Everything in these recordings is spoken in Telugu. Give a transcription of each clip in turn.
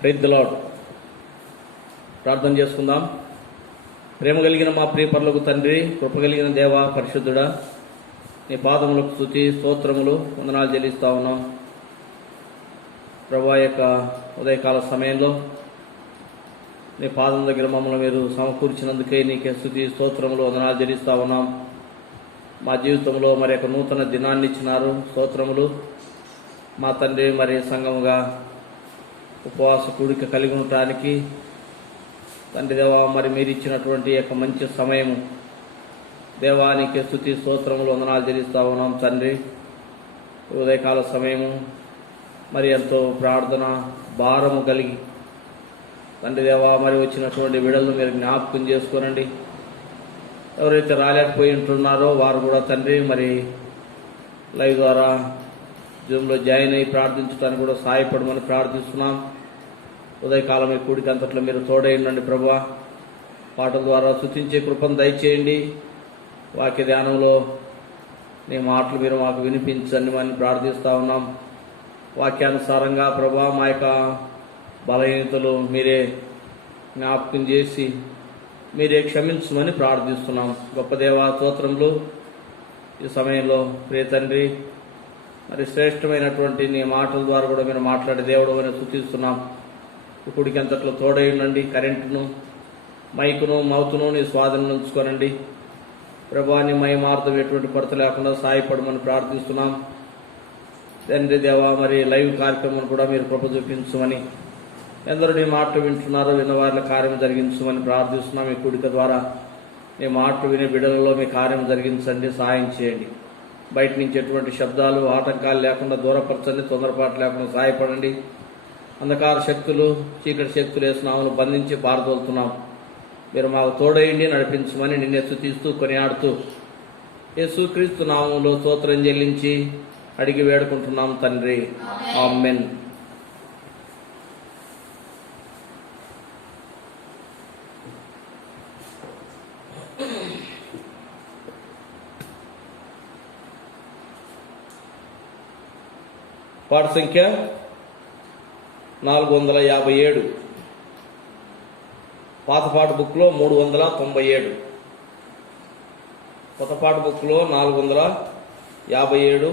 Praise the lord. ప్రార్థన చేసుకుందాం. ప్రేమ కలిగిన మా ప్రియ పరలోక తండ్రి, కృప కలిగిన దేవ, పరిశుద్ధుడా, నీ పాదములకు స్తుతి స్తోత్రములు వందనాలు చెల్లిస్తా ఉన్నాం. ప్రభువా యొక్క ఉదయకాల సమయంలో నీ పాదం దగ్గర మమ్మల్ని మీరు సమకూర్చినందుకే నీకే స్తుతి స్తోత్రములు వందనాలు చెల్లిస్తా ఉన్నాం. మా జీవితంలో మరి యొక్క నూతన దినాన్ని ఇచ్చినారు, స్తోత్రములు. మా తండ్రి మరి సంఘముగా ఉపవాస కూడిక కలిగి ఉండటానికి తండ్రి దేవా, మరి మీరు ఇచ్చినటువంటి యొక్క మంచి సమయము దేవానికి స్తుతి స్తోత్రములు వందనాలు చెల్లిస్తా ఉన్నాం. తండ్రి, ఉదయకాల సమయము మరి ఎంతో ప్రార్థన భారము కలిగి తండ్రి దేవా, మరి వచ్చినటువంటి విడలను మీరు జ్ఞాపకం చేసుకోనండి. ఎవరైతే రాలేకపోయి ఉంటున్నారో వారు కూడా తండ్రి మరి లైవ్ ద్వారా జూమ్లో జాయిన్ అయ్యి ప్రార్థించడానికి కూడా సహాయపడమని ప్రార్థిస్తున్నాం. ఉదయకాలం ఈ కూడికి అంతట్లో మీరు తోడైండండి ప్రభువా. పాటల ద్వారా స్తుతించే కృపను దయచేయండి. వాక్య ధ్యానంలో నీ మాటలు మీరు మాకు వినిపించండి అని ప్రార్థిస్తూ ఉన్నాం. వాక్యానుసారంగా ప్రభువా మా యొక్క బలహీనతలు మీరే జ్ఞాపకం చేసి మీరే క్షమించమని ప్రార్థిస్తున్నాం. గొప్ప దేవా, స్తోత్రములు. ఈ సమయంలో ప్రియ తండ్రి మరి శ్రేష్టమైనటువంటి నీ మాటల ద్వారా కూడా మీరు మాట్లాడే దేవుడు అని స్తుతిస్తున్నాం. ఇప్పుడికి అంతట్లో తోడైండండి. కరెంటును, మైకును, మౌతును నీ స్వాధీనం ఉంచుకోనండి ప్రభాని మహిమార్థం ఎటువంటి కొరత లేకుండా సహాయపడమని ప్రార్థిస్తున్నాం. తండ్రి దేవా, మరి లైవ్ కార్యక్రమం కూడా మీరు కృప చూపించమని, ఎందరూ నీ మాటలు వింటున్నారో విన్నవారిలో కార్యం జరిగించమని ప్రార్థిస్తున్నాం. ఈ కూడిక ద్వారా నీ మాటలు వినే బిడ్డలలో మీ కార్యం జరిగించండి, సహాయం చేయండి. బయట నుంచి ఎటువంటి శబ్దాలు ఆటంకాలు లేకుండా దూరపరచండి, తొందరపాటు లేకుండా సహాయపడండి. అంధకార శక్తులు, చీకటి శక్తులు వేసినాములు బంధించి పారదోలుతున్నాం. మీరు మాకు తోడయండి, నడిపించమని నిన్నే స్తుతిస్తూ కొనియాడుతూ యేసుక్రీస్తు నామములో స్తోత్రం చెల్లించి అడిగి వేడుకుంటున్నాం తండ్రి, ఆమేన్. పాట సంఖ్య 457, పాత పాట బుక్లో 397, కొత్త పాట బుక్లో 457,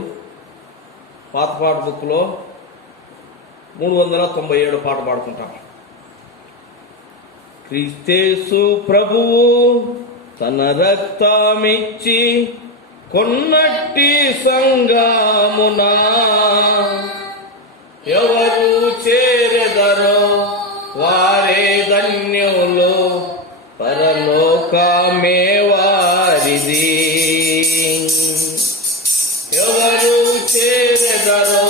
పాత పాట బుక్లో 397 పాట పాడుకుంటాం. క్రీస్తేసు ప్రభువు తన రక్తమిచ్చి కొన్నట్టి సంగమునా ఎవరు చేరెదరో వారే ధన్యులు, పరలోకమే వారిది. ఎవరు చేరెదరో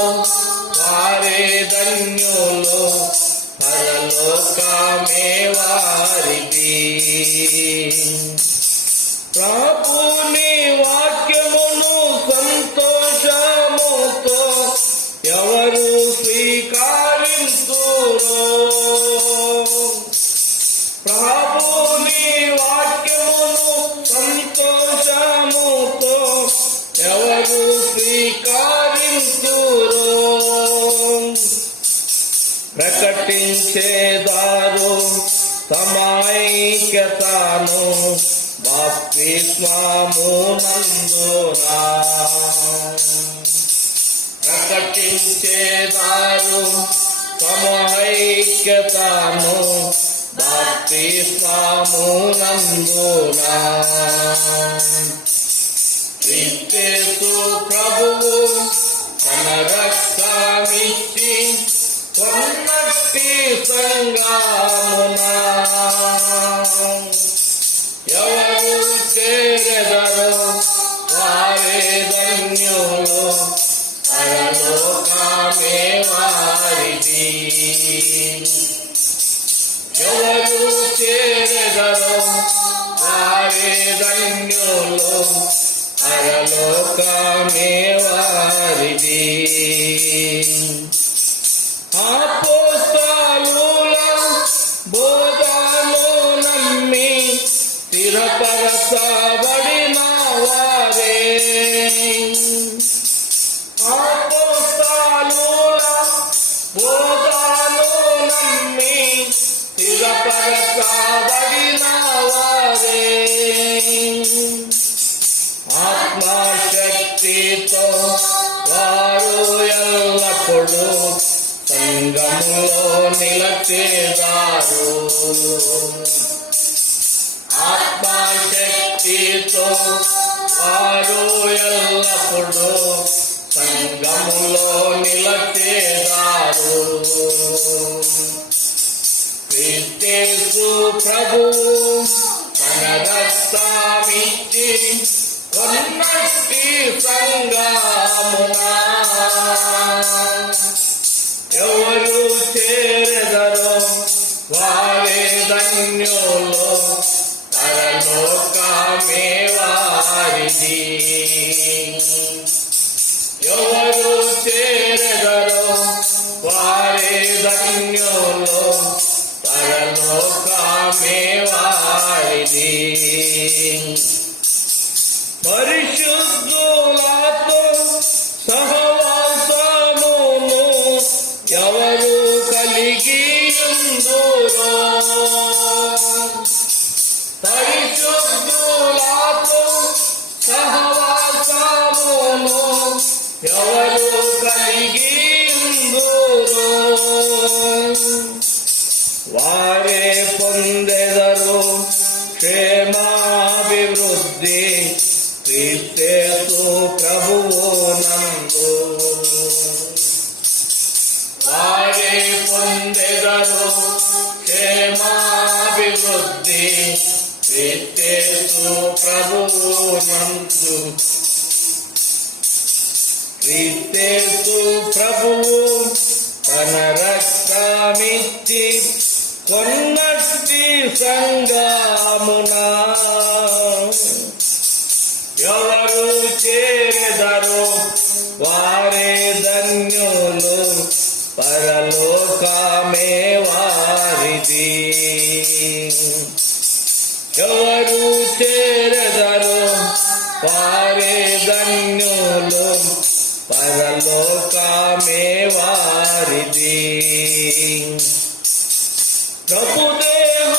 వారే ధన్యులు, పరలోకమే వారిది. ప్రభుని వాక్యమును సంతోషముతో ఎవరు స్వీకరింతురో, ప్రభుని వాక్యమును సంతోషముతో ఎవరు స్వీకరింతురో, ప్రకటించేదారు తమ ఐక్యతను బాప్తిస్మమునందునా, ప్రకటించేదారు తమ ఐక్యతను బాప్తిస్మమునందునా. క్రీస్తు ప్రభువు తన రక్తమిచ్చి కొన్నట్టి సంగమునా ఎవరు చేరెదరో వారే ధన్యులు, పరలోకమే వారిది. ఎవరు చేరెదరో వారే ధన్యులు, పరలోకమే వారిది. అపోస్తలుల బోధను నమ్మి స్థిరపరచబడిన వారే అపోస్తలుల బోధను నమ్మి కాబడిన వారే ఆత్మశక్తితో వారు ఎల్లప్పుడూ సంఘములో నిలచేదారు. ఆత్మశక్తితో వారు ఎల్లప్పుడూ సంఘములో నిలచేదారు. క్రీస్తు ప్రభువు తన రక్తమిచ్చి కొన్నట్టి సంఘమున ఎవరు చేరెదరో వారే ధన్యులు, పరలోకమే వారిది. ఎవరు చేరెదరో వారే ధన్యులు, పరలోకమే వారిది. పరిశుద్ధులతో సహవాసమును ఎవరు కలిగి ఉందురో, పరిశుద్ధులతో సహవాసమును ఎవరు కలిగి ఉందురో వారే పొందెదరు క్షేమాభివృద్ధి క్రీస్తు ప్రభువు నందు. వారే పొందెదరు క్షేమాభివృద్ధి క్రీస్తు ప్రభువు నందు. క్రీస్తు ప్రభువు తన రక్తమిచ్చి కొన్నట్టి సంఘమున ఎవరు చేరెదరో వారే ధన్యులు, పరలోకమే వారిది. ఎవరు చేరెదరో వారే ధన్యులు, పరలోకమే వారిది. ప్రభుదేహ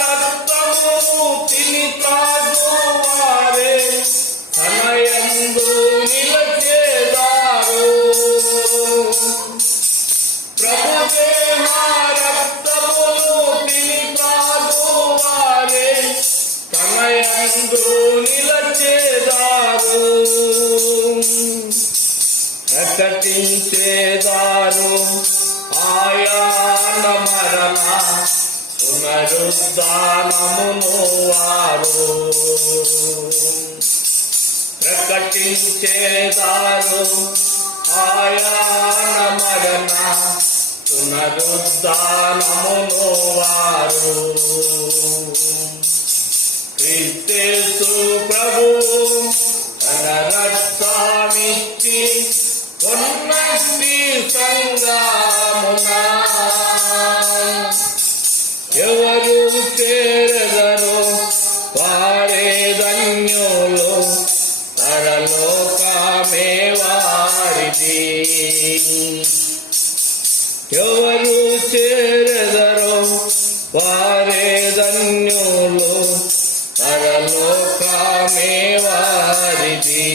రక్తము తిని త్రాగువారే తనయందు నిలచేదారు. ప్రభుదేహ రక్తమును తిని త్రాగువారే తనయందు నిలచేదారు. ప్రకటించేదారు ఆయన మరణ పునరుద్ధానమును వారు. ప్రకటించేదారు ఆయన మరణ పునరుద్ధానమును వారు. క్రీస్తు ప్రభువు తన రక్తమిచ్చి కొన్నట్టి సంఘమున ఎవరు చేరెదరో వారే ధన్యులు, పరలోకమే వారిది. ఎవరు చేరెదరో వారే ధన్యులు, పరలోకమే వారిది.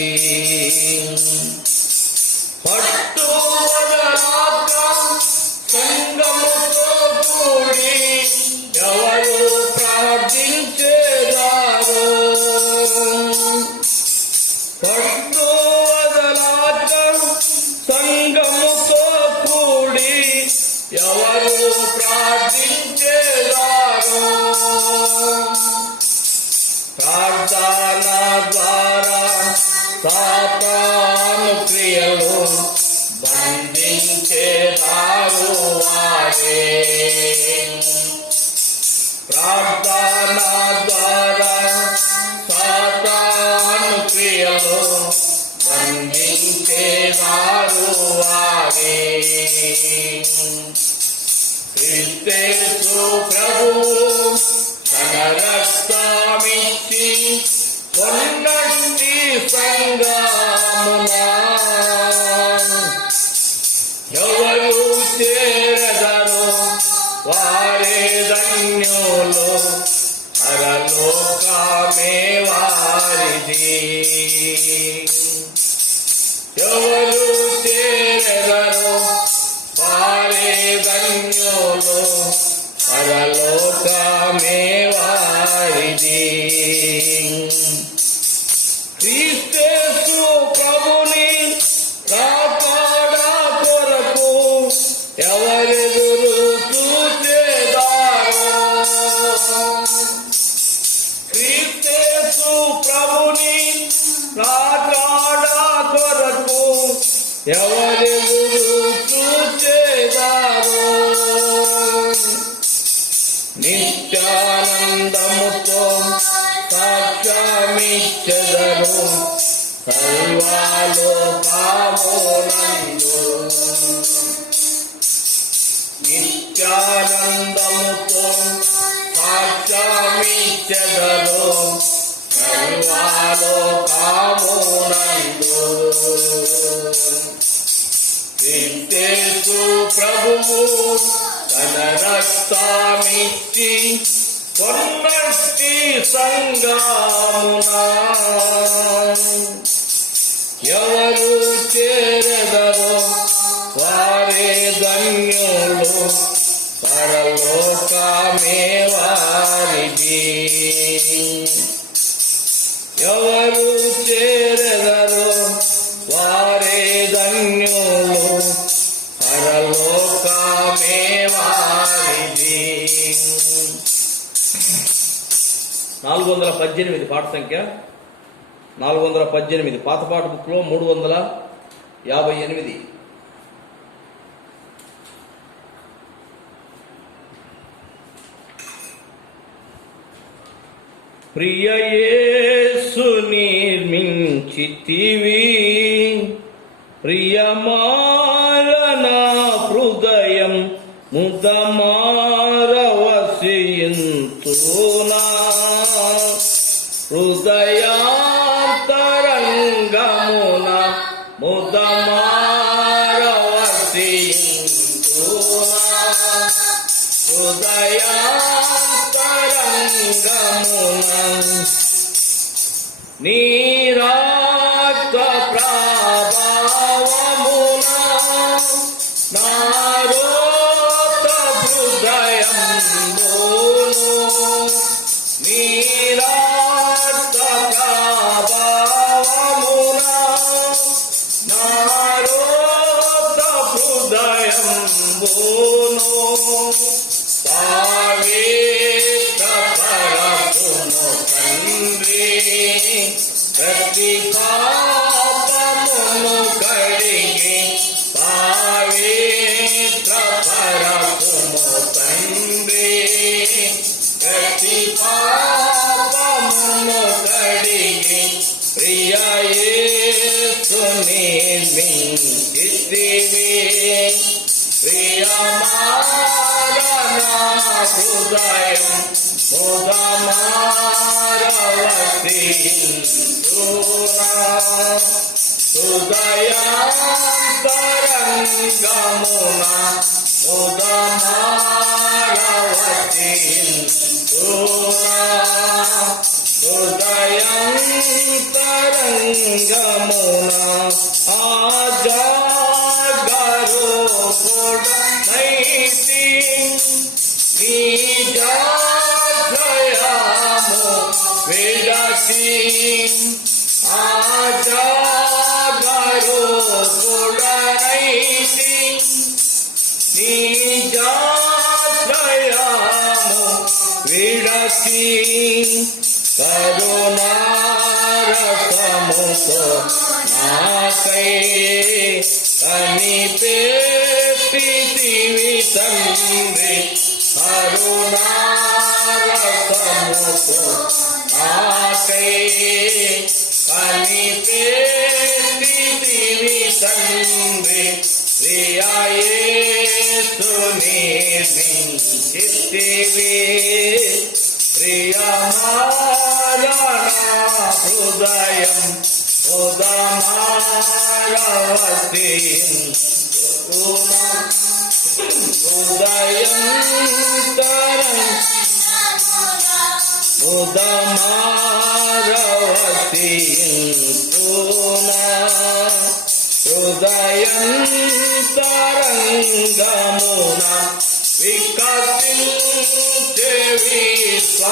పట్టువదలాక సంఘముతో కూడి ఎవరు ప్రార్థించేదారు. పట్టువదలాక సంఘముతో కూడి ఎవరు ప్రార్థించేదారు. ప్రార్థన ద్వారా సాతాను క్రియలు బంధించేదారు వారే. ప్రార్థన ద్వారా సాతాను క్రియలు బంధించేదారు వారే. క్రీస్తు ప్రభువు తన రక్తమిచ్చి కొన్నట్టి సంఘమున ఎవరు చేరెదరో వారే ధన్యులు, ఎవరెదురు చూచేదారో క్రీస్తు ప్రభుని రాకాడ కొరకు ఎవరెదురు చూచేదారో నిత్యానందముతో సాక్ష్యమిచ్చెదరు సర్వలోకమునందు నిత్యానందముతో సాక్ష్యమిచ్చెదరు సర్వలోకమునందు క్రీస్తు ప్రభువు తన రక్తమిచ్చి కొన్నట్టి సంగమున ఎవరు చేరెదరో వారే ధన్యులు పరలోకమే వారిది ఎవరు చేరెదరో వారే ధన్యులు పరలోకమే వారిది 418 పాట సంఖ్య 418 పాత పాట బుక్ లో 358. ప్రియ యేసు నిర్మించితివి ప్రియమారణ హృదయం ముదమారవసియంతునా హృదయాంతరంగమున ముదమారవసియంతునా హృదయాంతరంగమున నీరాక్త ప్రభావమున నారోత హృదయంబోను నీరాక్త ప్రభావమున నారోత హృదయంబోను పవిత్ర పరపును తండ్రి ప్రతి పాపమును కడిగి పవిత్ర పరపును తండ్రి ప్రతి పాపమును కడిగి ప్రియ యేసు నిర్మించితివి ప్రియమారణ హృదయం ముదమారవసియంతునా హృదయాంతరంగమున ముదమారవసియంతునా హృదయాంతరంగమున ఆజాగరూపుడనైతి నిజాశ్రయము విడచి ఆజాగరూపుడనైతి నిజాశ్రయము విడచి కరుణారసముతో నాకై కనిపెట్టితివి తండ్రి కరుణారసముతో నాకై కనిపెట్టితివి తండ్రి ప్రియ యేసు నిర్మించితివి ప్రియమారణ హృదయం ముదమారవసియంతునా హృదయాంతరంగమున వికసించే విశ్వాసంబు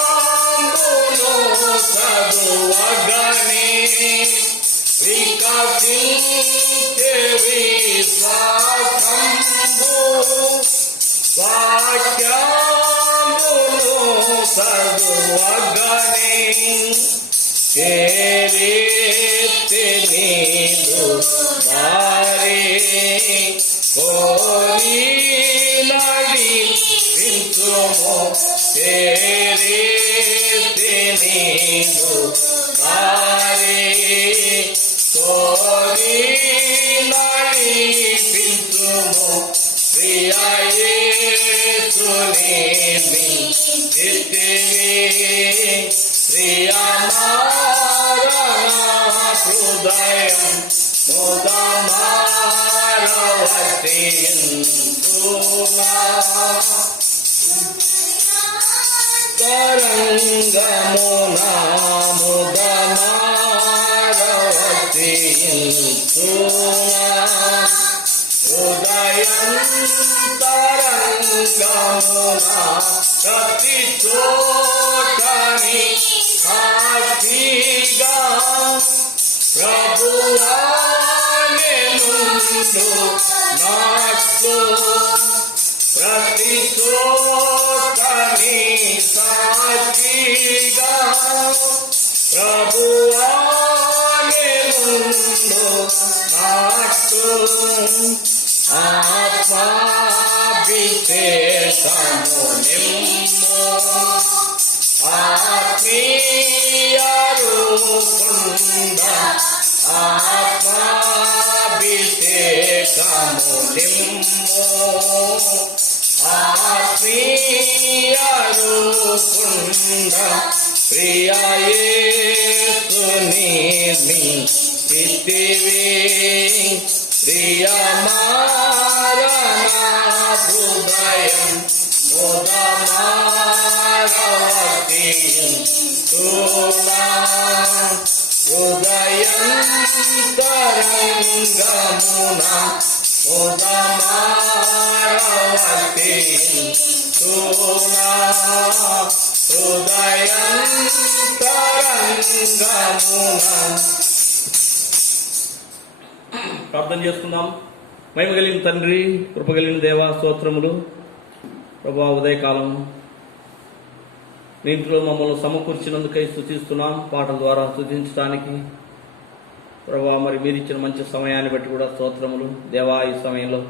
వాక్యంబును చదువగనే వికసించే విశ్వాసంబు వాక్యమును చదువగనే చేరేతి నీదు వారే కోరి నడిపించుము చేరేతి నీదు వారే కోరి నడిపించుము ప్రియా యేసుని చిత్తివి ప్రియమారణ హృదయం ముదమారవతింతునా తరంగమునా ముదమారవతింతునా హృదయంతరంగమునా ప్రతి చోటని సాక్షిగా ప్రభువానే నుండు నాట్టు ప్రతి చోటని సాక్షిగా ప్రభువానే నుండు నాట్టు ఆత్మాభిషేకము నిమ్ము ఆత్మీయ రూపుండ ఆత్మాభిషేకము నిమ్ము ఆత్మీయ రూపుండ ప్రియా యేసుని చిత్తివి ప్రియమారణ హృదయం ముదమారవతింతునా హృదయంతరంగమునా ముదమారవతింతునా హృదయంతరంగమునా. ప్రార్థన చేసుకుందాం. మహిమ కలిగిన తండ్రి, కృప కలిగిన దేవా, స్తోత్రములు. ప్రభా, ఉదయకాలం మీ ఇంట్లో మమ్మల్ని సమకూర్చినందుకై స్తుతిస్తున్నాం. పాటల ద్వారా స్తుతించడానికి ప్రభా, మరి మీరు ఇచ్చిన మంచి సమయాన్ని బట్టి కూడా స్తోత్రములు. దేవా, ఈ సమయంలో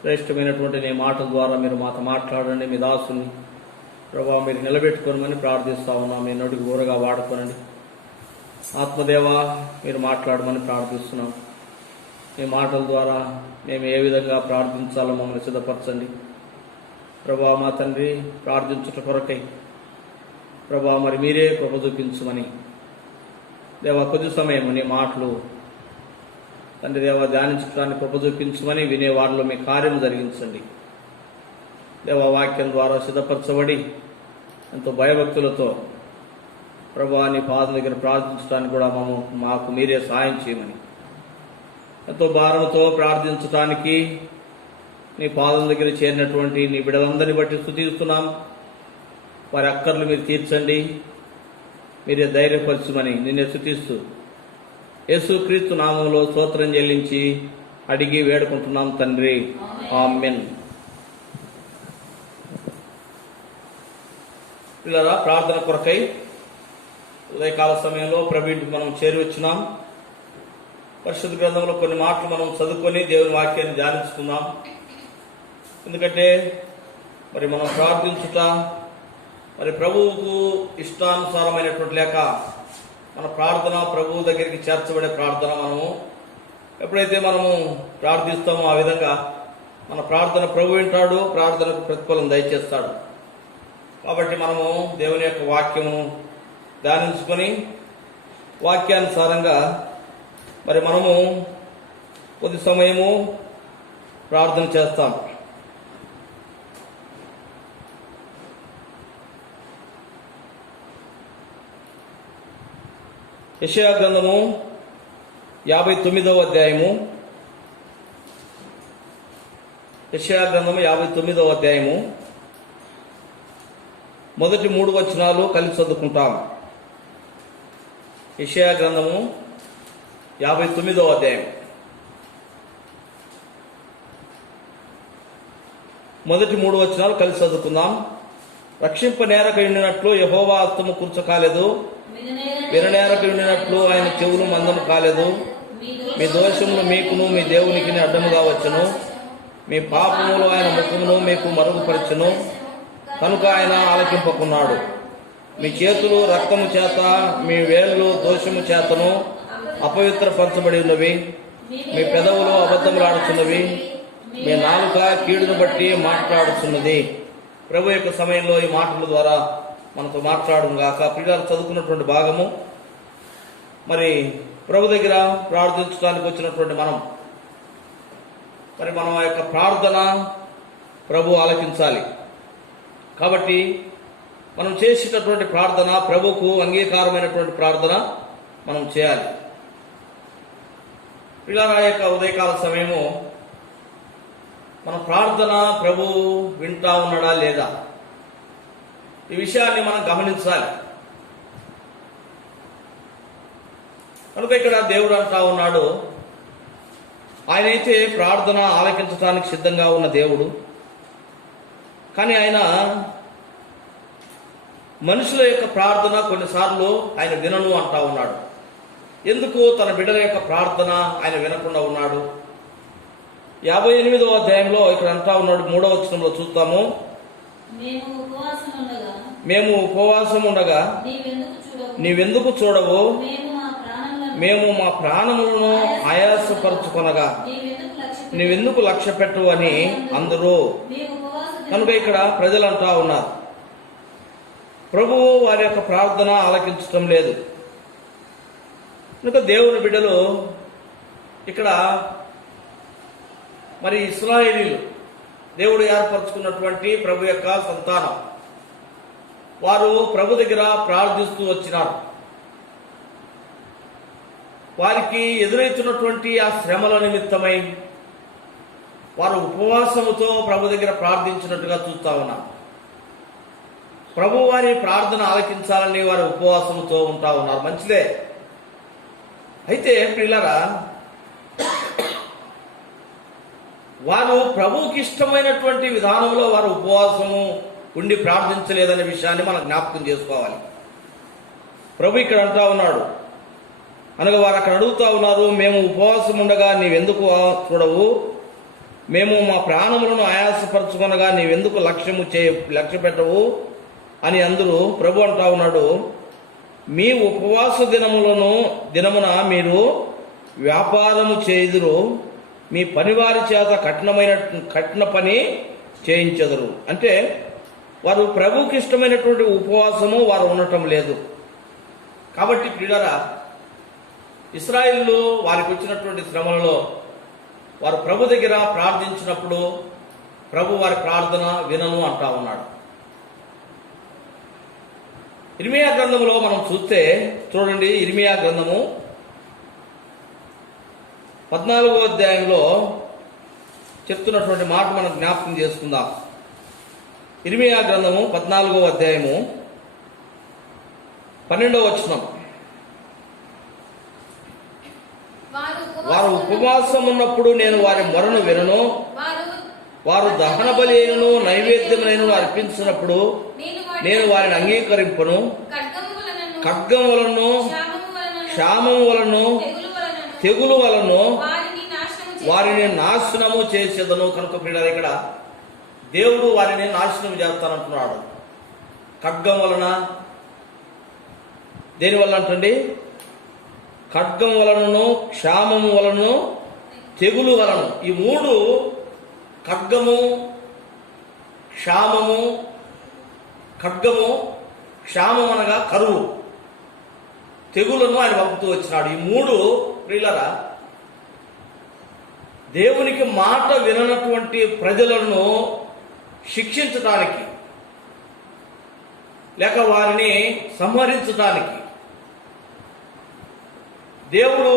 శ్రేష్టమైనటువంటి నీ మాటల ద్వారా మీరు మాతో మాట్లాడండి. మీ దాసుని ప్రభా మీరు నిలబెట్టుకోనమని ప్రార్థిస్తా ఉన్నాం. మీ నోటికి ఊరగా వాడుకోనండి. ఆత్మదేవా, మీరు మాట్లాడమని ప్రార్థిస్తున్నాం. మీ మాటల ద్వారా మేము ఏ విధంగా ప్రార్థించాలో మమ్మల్ని సిద్ధపరచండి ప్రభా. మా తండ్రి, ప్రార్థించుట కొరకై ప్రభా మరి మీరే కృప చూపించమని దేవా, కొద్ది సమయం నీ మాటలు తండ్రి దేవా ధ్యానించడానికి కృప చూపించమని వినేవారిలో మీ కార్యం జరిగించండి దేవా. వాక్యం ద్వారా సిద్ధపరచబడి ఎంతో భయభక్తులతో ప్రభా నీ పాదం దగ్గర ప్రార్థించడానికి కూడా మాకు మీరే సహాయం చేయమని, ఎంతో భారంతో ప్రార్థించడానికి నీ పాదం దగ్గర చేరినటువంటి నీ బిడ్డలందరినీ బట్టి స్తుతిస్తున్నాం. వారి అక్కర్లు మీరు తీర్చండి, మీరే ధైర్యపరచమని నిన్నే స్తుతిస్తూ యేసుక్రీస్తు నామంలో స్తోత్రం చెల్లించి అడిగి వేడుకుంటున్నాం తండ్రి, ఆమేన్. పిల్లరా, ప్రార్థన కొరకై ఉదయకాల సమయంలో ప్రభువుకి మనం చేరువచ్చినాం. పరిశుద్ధ గ్రంథంలో కొన్ని మాటలు మనం చదువుకొని దేవుని వాక్యాన్ని ధ్యానించుకుందాం. ఎందుకంటే మరి మనం ప్రార్థించుట మరి ప్రభువుకు ఇష్టానుసారమైనటువంటి లేక మన ప్రార్థన ప్రభువు దగ్గరికి చేర్చబడే ప్రార్థన మనము ఎప్పుడైతే మనము ప్రార్థిస్తామో ఆ విధంగా మన ప్రార్థన ప్రభు వింటాడు, ప్రార్థనకు ప్రతిఫలం దయచేస్తాడు. కాబట్టి మనము దేవుని యొక్క వాక్యమును ధ్యానించుకొని వాక్యానుసారంగా మరి మనము కొద్ది సమయము ప్రార్థన చేస్తాం. యెషయా గ్రంథము 59వ అధ్యాయము. యెషయా గ్రంథము 59వ అధ్యాయము మొదటి 3 వచనాలు కలిసి చదువుకుంటాం. యెషయా గ్రంథము 59వ అధ్యాయం మొదటి 3 వచనాలు కలిసి చదువుకుందాం. రక్షింపనేరక ఉండినట్లు యెహోవా హస్తము కూర్చకాలేదు, విననేరక ఉండినట్లు ఆయన చెవులు మందము కాలేదు. మీ దోషములు మీకును మీ దేవునికి అడ్డముగా వచ్చును, మీ పాపములు ఆయన ముఖమును మీకు మరుగుపరచును, కనుక ఆయన ఆలకింపకున్నాడు. మీ చేతులు రక్తము చేత, మీ వేళ్ళు దోషము చేతను అపవిత్రపరచబడి ఉన్నవి, మీ పెదవులు అబద్ధములాడుచున్నవి, మీ నాలుక కీడును బట్టి మాట్లాడుతున్నది. ప్రభు యొక్క సమయంలో ఈ మాటల ద్వారా మనతో మాట్లాడును గాక. పిల్లలు చదువుకున్నటువంటి భాగము, మరి ప్రభు దగ్గర ప్రార్థించడానికి వచ్చినటువంటి మనం ఆ యొక్క ప్రార్థన ప్రభు ఆలకించాలి. కాబట్టి మనం చేసేటటువంటి ప్రార్థన ప్రభుకు అంగీకారమైనటువంటి ప్రార్థన మనం చేయాలి. పిల్లల యొక్క ఉదయకాల సమయము మన ప్రార్థన ప్రభు వింటా ఉన్నాడా లేదా, ఈ విషయాన్ని మనం గమనించాలి. కనుక ఇక్కడ దేవుడు అంటా ఉన్నాడు, ఆయనైతే ప్రార్థన ఆలకించడానికి సిద్ధంగా ఉన్న దేవుడు, కానీ ఆయన మనుషుల యొక్క ప్రార్థన కొన్నిసార్లు ఆయన వినను అంటా ఉన్నాడు. ఎందుకు తన బిడ్డల యొక్క ప్రార్థన ఆయన వినకుండా ఉన్నాడు? 58వ అధ్యాయంలో ఇక్కడ అంటా ఉన్నాడు, 3వ వచనంలో చూస్తాము. మేము ఉపవాసం ఉండగా నీవెందుకు చూడవు, మేము మా ప్రాణములను ఆయాసపరచుకొనగా నీవెందుకు లక్ష్య పెట్టు అని అందరూ. కనుక ఇక్కడ ప్రజలు అంటా ఉన్నారు, ప్రభువు వారి యొక్క ప్రార్థన ఆలకించటం లేదు. కనుక దేవుని బిడ్డలు ఇక్కడ మరి ఇశ్రాయేలీలు, దేవుడు ఏర్పరచుకున్నటువంటి ప్రభు యొక్క సంతానం, వారు ప్రభు దగ్గర ప్రార్థిస్తూ వచ్చినారు. వారికి ఎదురవుతున్నటువంటి ఆ శ్రమల నిమిత్తమై వారు ఉపవాసముతో ప్రభు దగ్గర ప్రార్థించినట్టుగా చూస్తా ఉన్నారు. ప్రభు వారి ప్రార్థన ఆలకించాలని వారు ఉపవాసముతో ఉంటా ఉన్నారు, మంచిదే. అయితే ప్రియులారా, వారు ప్రభువుకి ఇష్టమైనటువంటి విధానంలో వారు ఉపవాసము ఉండి ప్రార్థించలేదనే విషయాన్ని మనం జ్ఞాపకం చేసుకోవాలి. ప్రభు ఇక్కడ అంటా ఉన్నాడు, అనగా వారు అక్కడ అడుగుతా ఉన్నారు, మేము ఉపవాసం ఉండగా నీవెందుకు చూడవు, మేము మా ప్రాణములను ఆయాసపరచుకొనగా నీవెందుకు లక్ష్య పెట్టవు అని అందరూ. ప్రభు అంటా ఉన్నాడు, మీ ఉపవాస దినమున మీరు వ్యాపారము చేయుదురు, మీ పనివారి చేత కఠిన పని చేయించెదరు. అంటే వారు ప్రభుకి ఇష్టమైనటువంటి ఉపవాసము వారు ఉండటం లేదు. కాబట్టి ప్రియులారా, ఇశ్రాయేలు వారికి వచ్చినటువంటి శ్రమలలో వారు ప్రభు దగ్గర ప్రార్థించినప్పుడు ప్రభు వారి ప్రార్థన వినను అంటా ఉన్నాడు. ఇర్మియా గ్రంథములో మనం చూస్తే చూడండి, ఇర్మియా గ్రంథము 14వ అధ్యాయంలో చెప్తున్నటువంటి మాట మనం జ్ఞాపకం చేసుకుందాం. ఇర్మియా గ్రంథము 14వ అధ్యాయము 12వ వచనం. వారు ఉపవాసం ఉన్నప్పుడు నేను వారి మొరను వినను, వారు దహన బలి అయినను నైవేద్యములైన అర్పించినప్పుడు నేను వారిని అంగీకరింపను. ఖడ్గం వలన, క్షామము వలన, తెగులు వలన వారిని నాశనము చేసేదను. కనుక ప్రియులారా, ఇక్కడ దేవుడు వారిని నాశనం చేస్తానంటున్నాడు. ఖడ్గం వలన, దేని వలన అంటండి? ఖడ్గం వలనను, క్షామము వలన, తెగులు వలన. ఈ 3, ఖడ్గము, క్షామము, ఖడ్గము, క్షామం అనగా కరువు, తెగులను ఆయన పంపుతూ వచ్చినాడు. ఈ 3 ప్రియులారా, దేవునికి మాట విననటువంటి ప్రజలను శిక్షించటానికి లేక వారిని సంహరించటానికి దేవుడు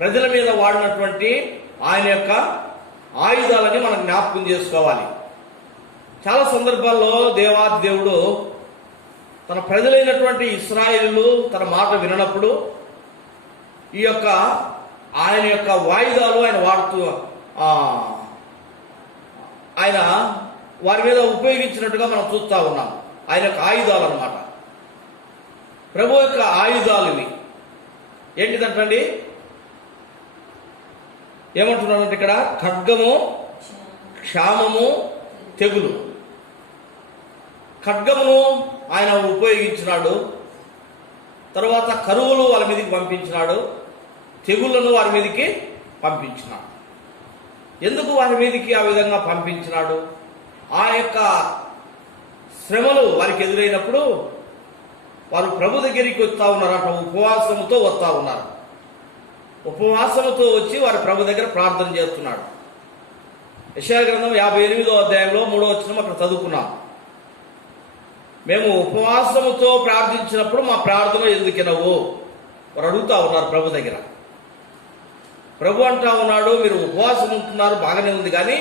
ప్రజల మీద వాడినటువంటి ఆయన యొక్క ఆయుధాలని మనం జ్ఞాపకం చేసుకోవాలి. చాలా సందర్భాల్లో దేవాది దేవుడు తన ప్రజలైనటువంటి ఇశ్రాయేలు తన మాట విననప్పుడు ఈ యొక్క ఆయన యొక్క వాయిదాలు ఆయన వాడుతూ ఆయన వారి మీద ఉపయోగించినట్టుగా మనం చూస్తూ ఉన్నాం. ఆయన యొక్క ఆయుధాలు అన్నమాట. ప్రభు యొక్క ఆయుధాలు ఇవి. ఏంటిదంటండి? ఏమంటున్నాడంటే ఇక్కడ ఖడ్గము, క్షామము, తెగులు. ఖడ్గమును ఆయన ఉపయోగించినాడు. తర్వాత కరువులు వాళ్ళ మీదకి పంపించినాడు. తెగుళ్లను వారి మీదకి పంపించినాడు. ఎందుకు వారి మీదకి ఆ విధంగా పంపించినాడు? ఆ యొక్క శ్రమలు వారికి ఎదురైనప్పుడు వారు ప్రభు దగ్గరికి వస్తూ ఉన్నారట. ఉపవాసముతో వస్తూ ఉన్నారు. ఉపవాసముతో వచ్చి వారు ప్రభు దగ్గర ప్రార్థన చేస్తున్నాడు. యెషయా గ్రంథం 58వ అధ్యాయంలో 3వ వచనం అక్కడ చదువుకున్నాం. మేము ఉపవాసముతో ప్రార్థించినప్పుడు మా ప్రార్థన ఎందుకినవు? వారు అడుగుతా ఉన్నారు ప్రభు దగ్గర. ప్రభు అంటా ఉన్నాడు, మీరు ఉపవాసం ఉంటున్నారు, బాగానే ఉంది, కానీ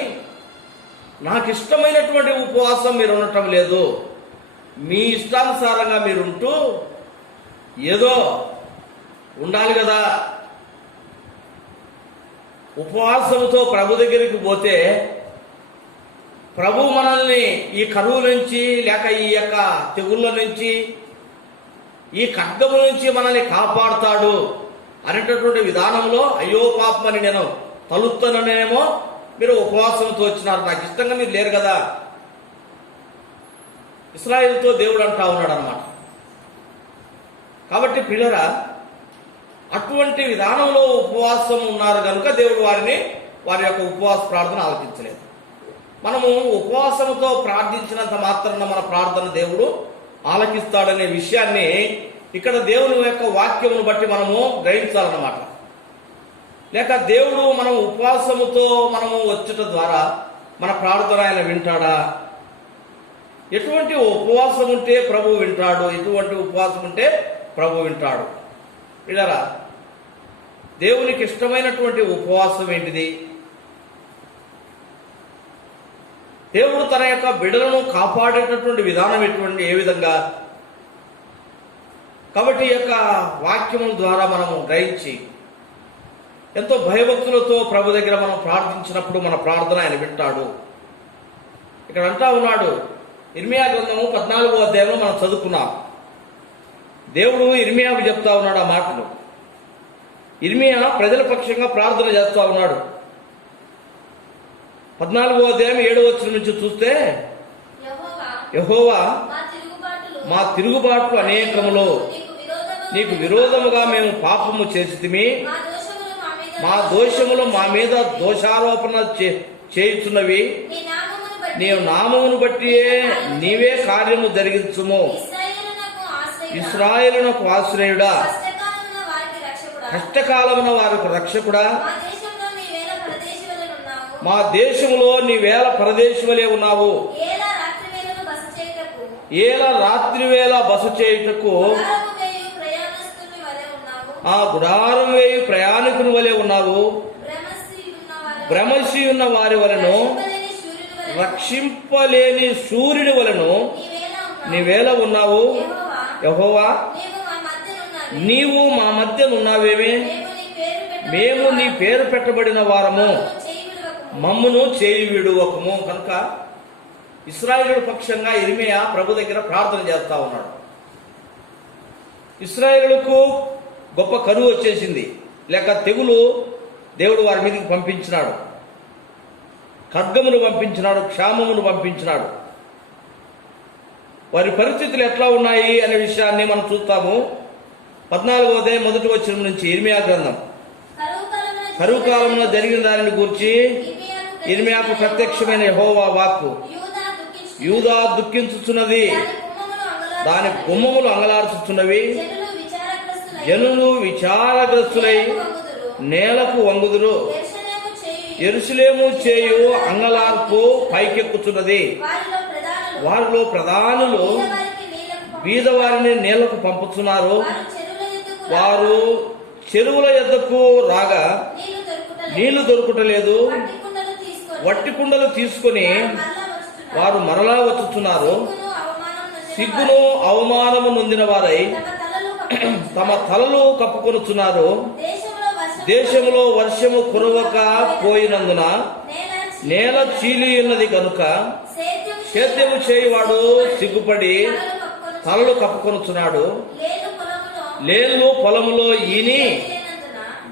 నాకు ఇష్టమైనటువంటి ఉపవాసం మీరు ఉండటం లేదు. మీ ఇష్టానుసారంగా మీరుంటూ ఏదో ఉండాలి కదా. ఉపవాసంతో ప్రభు దగ్గరికి పోతే ప్రభు మనల్ని ఈ కరువు నుంచి, లేక ఈ యొక్క తెగుళ్ళ నుంచి, ఈ ఖడ్గము నుంచి మనల్ని కాపాడుతాడు అనేటటువంటి విధానంలో అయ్యో పాపమని నేను తలుస్తాననేమో మీరు ఉపవాసంతో వచ్చినారు, నాకు ఇష్టంగా మీరు లేరు కదా. ఇశ్రాయేలుతో దేవుడు అంటా ఉన్నాడు అన్నమాట. కాబట్టి పిల్లరా, అటువంటి విధానంలో ఉపవాసం ఉన్నారు కనుక దేవుడు వారి యొక్క ఉపవాస ప్రార్థన ఆలకించలేదు. మనము ఉపవాసంతో ప్రార్థించినంత మాత్రాన మన ప్రార్థన దేవుడు ఆలకిస్తాడనే విషయాన్ని ఇక్కడ దేవుని యొక్క వాక్యమును బట్టి మనము గ్రహించాలన్నమాట. లేక దేవుడు మనం ఉపవాసముతో మనము వచ్చుట ద్వారా మన ప్రార్థన ఆయన వింటాడా? ఎటువంటి ఉపవాసం ఉంటే ప్రభు వింటాడు, ఎటువంటి ఉపవాసం ఉంటే ప్రభు వింటాడు? వినరా, దేవునికి ఇష్టమైనటువంటి ఉపవాసం ఏంటిది? దేవుడు తన యొక్క బిడ్డలను కాపాడేటటువంటి విధానం ఏ విధంగా? కాబట్టి ఈ యొక్క వాక్యముల ద్వారా మనము గ్రహించి ఎంతో భయభక్తులతో ప్రభు దగ్గర మనం ప్రార్థించినప్పుడు మన ప్రార్థన ఆయన వింటాడు. ఇక్కడ అంటా ఉన్నాడు, ఇర్మియా గ్రంథము 14వ అధ్యాయంలో మనం చదువుకున్నాం. దేవుడు ఇర్మియాకు చెప్తా ఉన్నాడు ఆ మాటలు. ఇర్మియా ప్రజల పక్షంగా ప్రార్థన చేస్తా ఉన్నాడు. 14వ అధ్యాయం 7వ వచనం నుంచి చూస్తే, యెహోవా మా తిరుగుబాట్లు అనేకములో నీకు విరోధముగా మేము పాపము చేసితిమి, మా దోషములు మా మీద దోషారోపణ చేయుచున్నవి, నీ నామమును బట్టి నీవే కార్యము జరిగించుము. ఇశ్రాయేలునకు ఆశ్రయుడా, కష్టకాలమున వారికి రక్షకుడా, మా దేశంలో నీ వేల పరదేశి వలె ఉన్నావు. ఏల రాత్రి వేళ బస చేయుటకు ఆ గుడారం వేయి ప్రయాణికుని వలె ఉన్నావు. భ్రమసి ఉన్న వారి వలను రక్షింపలేని సూర్యుని వలను నీవేళ ఉన్నావు. యెహోవా, నీవు మా మధ్యనున్నావేమే? మేము నీ పేరు పెట్టబడిన వారము, మమ్మును చేయి విడువకము. కనుక ఇశ్రాయేలు పక్షంగా ఇర్మియా ప్రభు దగ్గర ప్రార్థన చేస్తా ఉన్నాడు. ఇశ్రాయేలుకు గొప్ప కరువు వచ్చేసింది, లేక తెగులు దేవుడు వారి మీదకి పంపించినాడు. ఖడ్గమును పంపించినాడు, క్షామమును పంపించినాడు. వారి పరిస్థితులు ఎట్లా ఉన్నాయి అనే విషయాన్ని మనం చూస్తాము. 14వ అధ్యాయం 1వ వచనం నుంచి ఇర్మియా గ్రంథం. కరువు కాలంలో జరిగిన దానిని గురించి ఇర్మియాకు ప్రత్యక్షమైన యెహోవా వాక్కు. యూదా దుఃఖించుచున్నది, దాని గుమ్మములు అంగలార్చుచున్నవి. జనులు విచారగ్రస్తులై నేలకు వంగుదురు. యెరూషలేము చేయు అంగలార్పు పైకెక్కుచున్నది. వారిలో ప్రధానులు బీదవారిని నీళ్లకు పంపుతున్నారు. వారు చెరువుల యొద్దకు రాగా నీళ్లు దొరుకుటలేదు. వట్టి కుండలు తీసుకొని వారు మరలా వచ్చుతున్నారు. సిగ్గును అవమానము నొందిన వారై తమ తలలు కప్పుకొనుచున్నారు. దేశంలో వర్షము కురవక పోయినందున నేల చీలి ఉన్నది కనుక సేద్యము చేయువాడు సిగ్గుపడి తలలు కప్పుకొనుచున్నాడు. లేళ్ళు పొలములో ఈని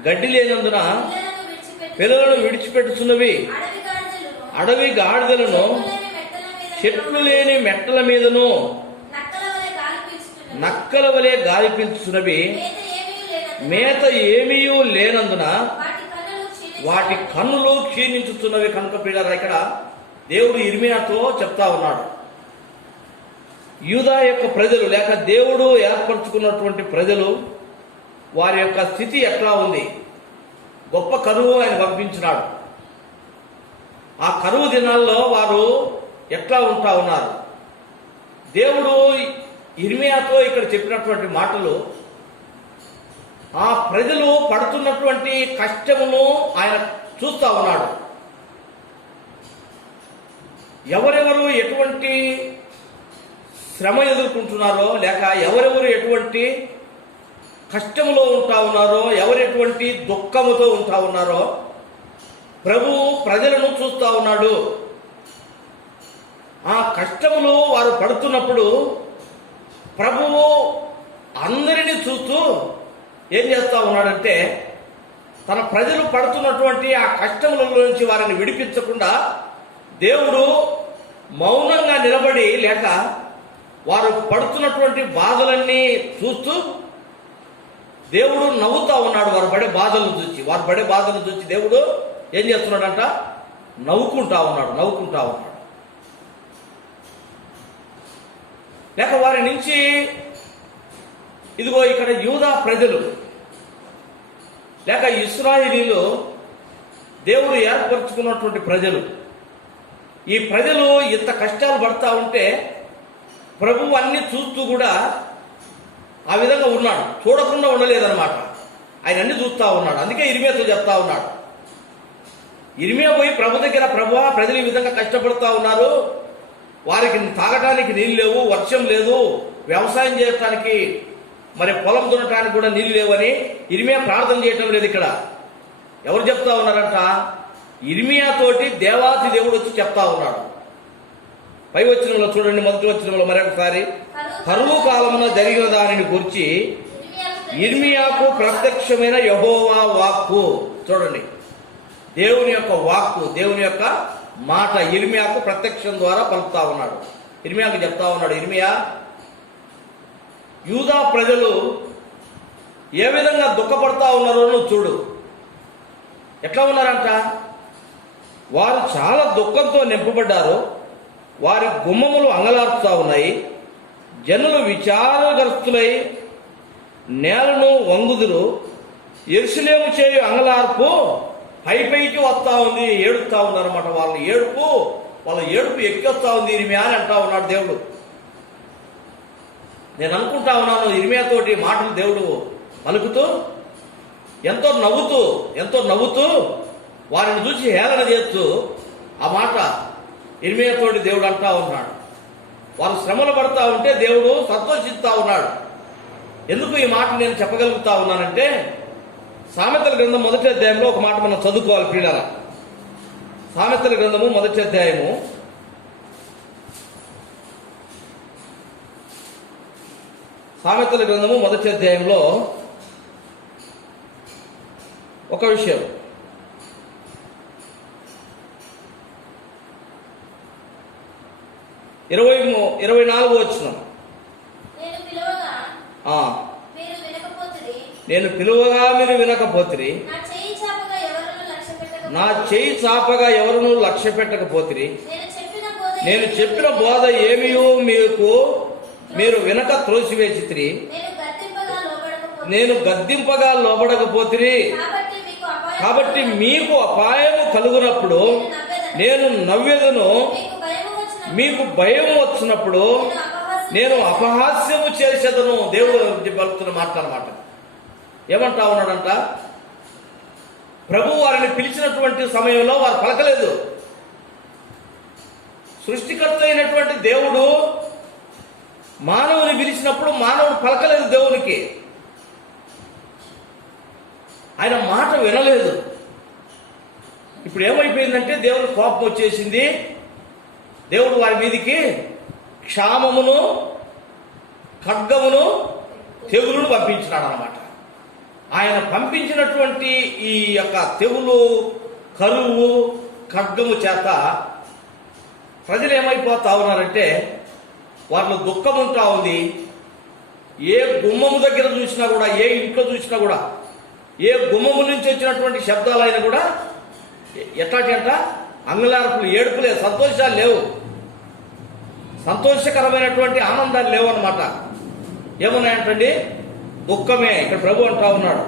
గడ్డి లేనందున పిల్లలను విడిచిపెట్టుచున్నవి. అడవి గాడిదలను చెట్లు లేని మెట్టల మీదను నక్కల వలె గాలి పీల్చుచున్నవి. మేత ఏమీ లేనందున వాటి కన్నులు క్షీణించుతున్నవి. కనుక ప్రియులారా, ఇక్కడ దేవుడు ఇర్మియాతో చెప్తా ఉన్నాడు, యూదా యొక్క ప్రజలు లేక దేవుడు ఏర్పరచుకున్నటువంటి ప్రజలు వారి యొక్క స్థితి ఎట్లా ఉంది. గొప్ప కరువు ఆయన పంపించినాడు. ఆ కరువు దినాల్లో వారు ఎట్లా ఉంటా ఉన్నారు. దేవుడు ఇర్మియాతో ఇక్కడ చెప్పినటువంటి మాటలు ఆ ప్రజలు పడుతున్నటువంటి కష్టమును ఆయన చూస్తా ఉన్నాడు. ఎవరెవరు ఎటువంటి శ్రమ ఎదుర్కొంటున్నారో, లేక ఎవరెవరు ఎటువంటి కష్టములో ఉంటా ఉన్నారో, ఎవరెటువంటి దుఃఖముతో ఉంటా ఉన్నారో ప్రభు ప్రజలను చూస్తా ఉన్నాడు. ఆ కష్టములు వారు పడుతున్నప్పుడు ప్రభువు అందరినీ చూస్తూ ఏం చేస్తా ఉన్నాడంటే, తన ప్రజలు పడుతున్నటువంటి ఆ కష్టముల నుంచి వారిని విడిపించకుండా దేవుడు మౌనంగా నిలబడి, లేక వారు పడుతున్నటువంటి బాధలన్నీ చూస్తూ దేవుడు నవ్వుతా ఉన్నాడు. వారు పడే బాధలను చూసి దేవుడు ఏం చేస్తున్నాడంట, నవ్వుకుంటా ఉన్నాడు. లేక వారి నుంచి ఇదిగో ఇక్కడ యూదా ప్రజలు లేక ఇశ్రాయేలీలు దేవుడు ఏర్పరచుకున్నటువంటి ప్రజలు, ఈ ప్రజలు ఇంత కష్టాలు పడతా ఉంటే ప్రభువు అన్ని చూస్తూ కూడా ఆ విధంగా ఉన్నాడు, చూడకుండా ఉండలేదన్నమాట. ఆయన అన్ని చూస్తా ఉన్నాడు. అందుకే ఇర్మియాతో చెప్తా ఉన్నాడు. ఇర్మియా పోయి ప్రభు దగ్గర, ప్రభువా ప్రజలు ఈ విధంగా కష్టపడుతూ ఉన్నారు, వారికి తాగటానికి నీళ్ళు లేవు, వర్షం లేదు, వ్యవసాయం చేయటానికి మరి పొలం దున్నటానికి కూడా నీళ్ళు లేవని ఇర్మియా ప్రార్థన చేయటం లేదు. ఇక్కడ ఎవరు చెప్తా ఉన్నారంట, ఇర్మియా తోటి దేవాతి దేవుడు వచ్చి చెప్తా ఉన్నాడు. పై వచనంలో చూడండి, మొదటి వచనంలో మరొకసారి, కరువు కాలమున జరిగిన దానిని గురించి ఇర్మియాకు ప్రత్యక్షమైన యెహోవా వాక్కు. చూడండి, దేవుని యొక్క వాక్కు, దేవుని యొక్క మాట ఇర్మియాకు ప్రత్యక్షం ద్వారా పలుకుతా ఉన్నాడు. ఇర్మియాకు చెప్తా ఉన్నాడు, ఇర్మియా, యూదా ప్రజలు ఏ విధంగా దుఃఖపడతా ఉన్నారో నువ్వు చూడు. ఎట్లా ఉన్నారంట, వారు చాలా దుఃఖంతో నింపబడ్డారు, వారి గుమ్మములు అంగలార్చుతా ఉన్నాయి, జనులు విచారగ్రస్తులై నేలను వంగుదురు, యెరూషలేము చేయు అంగలార్పు పైకి వస్తా ఉంది, ఏడుస్తా ఉందన్నమాట. వాళ్ళ ఏడుపు ఎక్కొస్తా ఉంది ఇర్మియా అని అంటా ఉన్నాడు దేవుడు. నేను అనుకుంటా ఉన్నాను, ఇర్మియాతోటి మాటలు దేవుడు పలుకుతూ ఎంతో నవ్వుతూ వారిని చూసి హేళన చేస్తూ ఆ మాట ఇర్మియాతోటి దేవుడు అంటా ఉన్నాడు. వారు శ్రమలు పడతా ఉంటే దేవుడు సంతోషిస్తా ఉన్నాడు. ఎందుకు ఈ మాట నేను చెప్పగలుగుతా ఉన్నానంటే, సామెతల గ్రంథం మొదటి అధ్యాయంలో ఒక మాట మనం చదువుకోవాలి ప్రియులారా. సామెతల గ్రంథము మొదటి అధ్యాయము 1 ఒక విషయం, ఇరవై 24 వచనం, నేను పిలువగా మీరు వినకపోతిరి, నా చేయి చాపగా ఎవరును లక్ష్య పెట్టకపోతిరి, నేను చెప్పిన బోధ ఏమియో మీరు వినక త్రోసివేసితిరి, నేను గద్దింపగా లోబడకపోతిరి, కాబట్టి మీకు అపాయము కలుగునప్పుడు నేను నవ్వెదను, మీకు భయం వచ్చినప్పుడు నేను అపహాస్యము చేసేదను. దేవుడు పలుకుతున్న మాటలన్నమాట. ఏమంటా ఉన్నాడంట, ప్రభు వారిని పిలిచినటువంటి సమయంలో వారు పలకలేదు. సృష్టికర్త అయినటువంటి దేవుడు మానవుని పిలిచినప్పుడు మానవుడు పలకలేదు దేవునికి. ఆయన మాట వినలేదు. ఇప్పుడు ఏమైపోయిందంటే దేవుడు కోపం వచ్చేసింది. దేవుడు వారి మీదికి క్షామమును, ఖడ్గమును, తెగులును పంపించినాడు అన్నమాట. ఆయన పంపించినటువంటి ఈ యొక్క తెగులు, కరువు, ఖడ్గము చేత ప్రజలు ఏమైపోతా ఉన్నారంటే వాళ్ళ దుఃఖం ఉంటా ఉంది. ఏ గుమ్మము దగ్గర చూసినా కూడా, ఏ ఇంట్లో చూసినా కూడా, ఏ గుమ్మము నుంచి వచ్చినటువంటి శబ్దాలైనా కూడా ఎట్లాంటి అంట అంగలార్పులు, ఏడుపులే, సంతోషాలు లేవు, సంతోషకరమైనటువంటి ఆనందాలు లేవు అన్నమాట. ఏమన్నాయంటండి? దుఃఖమే. ఇక్కడ ప్రభు అంటా ఉన్నాడు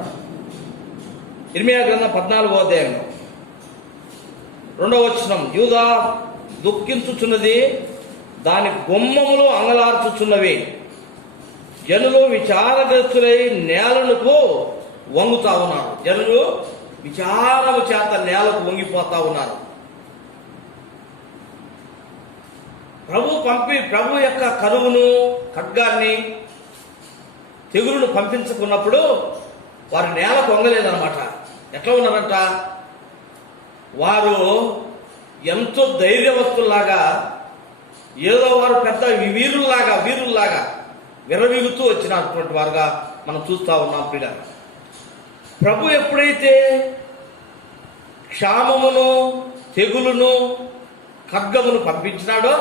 ఇర్మీయా గ్రంథం 14వ అధ్యాయం 2వ వచనం, యూదా దుఃఖించుచున్నది, దాని గుమ్మములు అంగలార్చుచున్నవి, జనులు విచారగ్రస్తులై నేలకు వంగుతా ఉన్నారు. జనులు విచారము చేత నేలకు వంగిపోతా ఉన్నారు. ప్రభు యొక్క కరువును, ఖడ్గాన్ని, తెగులును పంపించుకున్నప్పుడు వారు నేలకు వంగలేదన్నమాట. ఎట్లా ఉన్నారంట? వారు ఎంతో ధైర్యవస్తుల్లాగా, ఏదో వారు పెద్ద వీరుల్లాగా విరవీగుతూ వచ్చినటువంటి వారుగా మనం చూస్తా ఉన్నాం. ప్రియులారా, ప్రభు ఎప్పుడైతే క్షామమును, తెగులును, ఖడ్గమును పంపించినాడో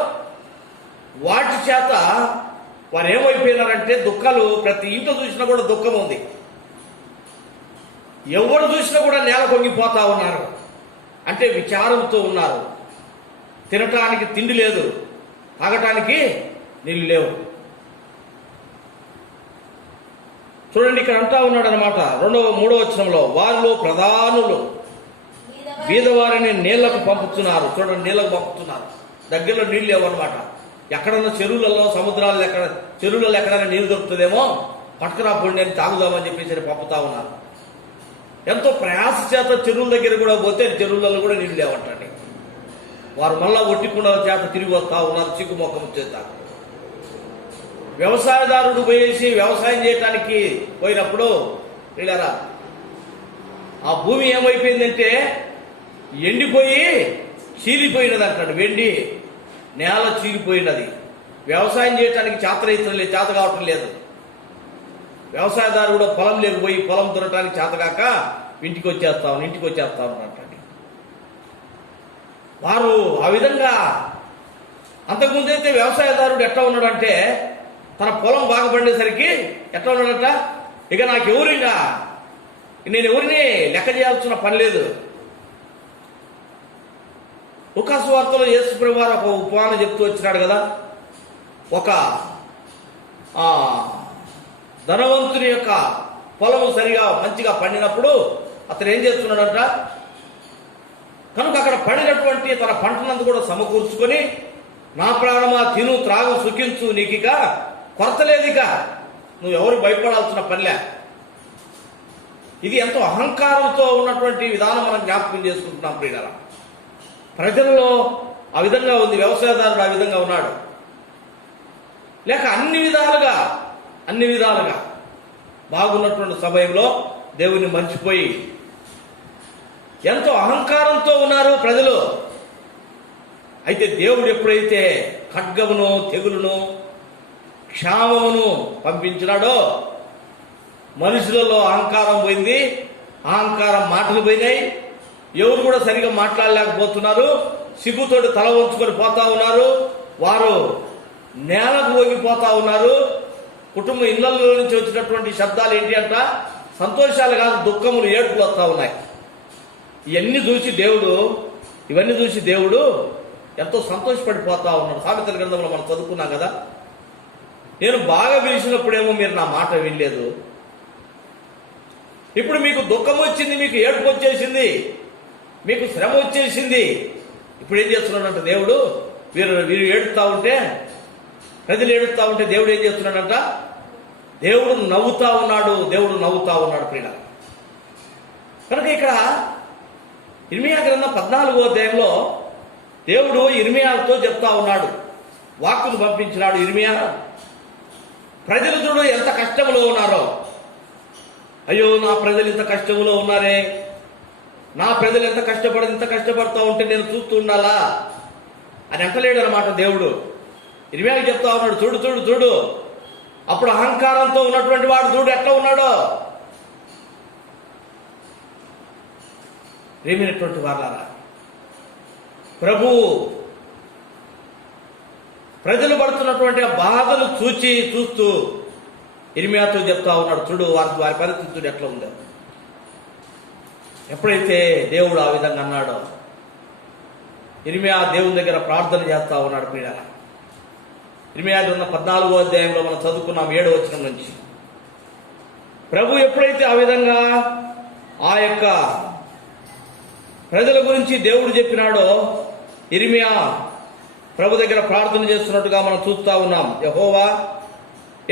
వాటి చేత వారు ఏమైపోయినారంటే దుఃఖాలు, ప్రతి ఇంట్లో చూసినా కూడా దుఃఖం ఉంది. ఎవరు చూసినా కూడా నేల పొంగిపోతా ఉన్నారు. అంటే విచారంతో ఉన్నారు. తినటానికి తిండి లేదు, తాగటానికి నీళ్ళు లేవు. చూడండి, ఇక్కడ అంటా ఉన్నాడు అనమాట 3వ వచనంలో, వారిలో ప్రధానులు బీదవారిని నీళ్లకు పంపుతున్నారు. చూడండి, నీళ్లకు పంపుతున్నారు. దగ్గరలో నీళ్ళు లేవన్నమాట. ఎక్కడన్నా చెరువులలో, సముద్రాల్లో చెరువులలో ఎక్కడైనా నీళ్ళు దొరుకుతుందేమో, పట్టుకురాపోండి అని తాగుదామని చెప్పేసి పంపుతా ఉన్నారు. ఎంతో ప్రయాస చేత చెరువుల దగ్గర కూడా పోతే చెరువులలో కూడా నీళ్ళు లేవంటండి. వారు మళ్ళా ఒట్టికుండా చేత తిరిగి వస్తా ఉన్నారు చిక్కుమొక్కం చేత. వ్యవసాయదారుడు పోయేసి వ్యవసాయం చేయటానికి పోయినప్పుడు వీళ్ళారా ఆ భూమి ఏమైపోయిందంటే ఎండిపోయి చీలిపోయినది అంటాడు. వెండి నేల చీలిపోయినది. వ్యవసాయం చేయటానికి చేత కావటం లేదు. వ్యవసాయదారు కూడా పొలం లేకపోయి పొలం దున్నటానికి చేతగాక ఇంటికి వచ్చేస్తామని అంటండి. వారు ఆ విధంగా, అంతకుముందైతే వ్యవసాయదారుడు ఎట్లా ఉన్నాడంటే తన పొలం బాగా పండేసరికి ఎట్లా ఉన్నాడట, ఇక నాకు నేను ఎవరిని లెక్క చేయాల్సిన పని లేదు. లూకాసు వార్తలో యేసు ప్రభువు వారు ఒక ఉపమానం చెప్తూ వచ్చినాడు కదా. ఒక ధనవంతుని యొక్క పొలము సరిగా మంచిగా పండినప్పుడు అతను ఏం చేస్తున్నాడంట, కనుక అక్కడ పండినటువంటి తన పంటనందు కూడా సమకూర్చుకొని, నా ప్రాణమా తిను త్రాగు సుఖించు, నీకిక కొరత లేదిక, నువ్వు ఎవరు భయపడాల్సిన పనిలే. ఇది ఎంతో అహంకారంతో ఉన్నటువంటి విధానం మనం జ్ఞాపకం చేసుకుంటున్నాం ప్రియులారా. ప్రజల్లో ఆ విధంగా ఉంది. వ్యవసాయదారుడు ఆ విధంగా ఉన్నాడు. లేక అన్ని విధాలుగా బాగున్నటువంటి సమయంలో దేవుని మర్చిపోయి ఎంతో అహంకారంతో ఉన్నారు ప్రజలు. అయితే దేవుడు ఎప్పుడైతే ఖడ్గమును, తెగులును, క్షామమును పంపించినాడో మనుషులలో అహంకారం పోయింది. అహంకారం మాటలు పోయినాయి. ఎవరు కూడా సరిగా మాట్లాడలేకపోతున్నారు. సిగ్గుతోటి తల వంచుకొని పోతా ఉన్నారు. వారు నేలకు పోగిపోతా ఉన్నారు. కుటుంబ ఇళ్లలో నుంచి వచ్చినటువంటి శబ్దాలు ఏంటి అంట, సంతోషాలు కాదు, దుఃఖములు, ఏడుపులు వస్తూ ఉన్నాయి. ఇవన్నీ చూసి దేవుడు ఎంతో సంతోషపడిపోతా ఉన్నాడు. సామెతల గ్రంథంలో మనం చదువుకున్నాం కదా, నేను బాగా పిలిచినప్పుడేమో మీరు నా మాట వినలేదు, ఇప్పుడు మీకు దుఃఖం వచ్చింది, మీకు ఏడుపు వచ్చేసింది, మీకు శ్రమ వచ్చేసింది. ఇప్పుడు ఏం చేస్తున్నాడంట దేవుడు, వీరు ఏడుస్తూ ఉంటే, ప్రజలు ఏడుస్తూ ఉంటే దేవుడు ఏం చేస్తున్నాడంట, దేవుడు నవ్వుతా ఉన్నాడు ప్రియులారా. కనుక ఇక్కడ ఇర్మీయా గ్రంథం 14వ అధ్యాయంలో దేవుడు ఇర్మీయాతో చెప్తా ఉన్నాడు, వాక్కును పంపించినాడు. ఇర్మీయా, ప్రజలు చూడు ఎంత కష్టంలో ఉన్నారో, అయ్యో నా ప్రజలు ఇంత కష్టంలో ఉన్నారే, నా ప్రజలు ఇంత కష్టపడుతూ ఉంటే నేను చూస్తూ ఉండాలా అని అంటలేడు అనమాట దేవుడు. ఇర్మీయాకి చెప్తా ఉన్నాడు, చూడు చూడు చూడు, అప్పుడు అహంకారంతో ఉన్నటువంటి వాడు చూడు ఎట్లా ఉన్నాడో. ప్రేమైనటువంటి వారలారా, ప్రభువు ప్రజలు పడుతున్నటువంటి ఆ బాధలు చూస్తూ ఇర్మీయాతో చెప్తా ఉన్నాడు, చూడు వారి పరిస్థితి చూడు ఎట్లా ఉందో. ఎప్పుడైతే దేవుడు ఆ విధంగా అన్నాడో, ఇర్మీయా దేవుని దగ్గర ప్రార్థన చేస్తా ఉన్నాడు. ప్రియులారా, ఇర్మీయా ఉన్న 14వ అధ్యాయంలో మనం చదువుకున్నాం 7వ వచనం నుంచి. ప్రభు ఎప్పుడైతే ఆ విధంగా ఆ యొక్క ప్రజల గురించి దేవుడు చెప్పినాడో, ఇర్మీయా ప్రభు దగ్గర ప్రార్థన చేస్తున్నట్టుగా మనం చూస్తా ఉన్నాం. యెహోవా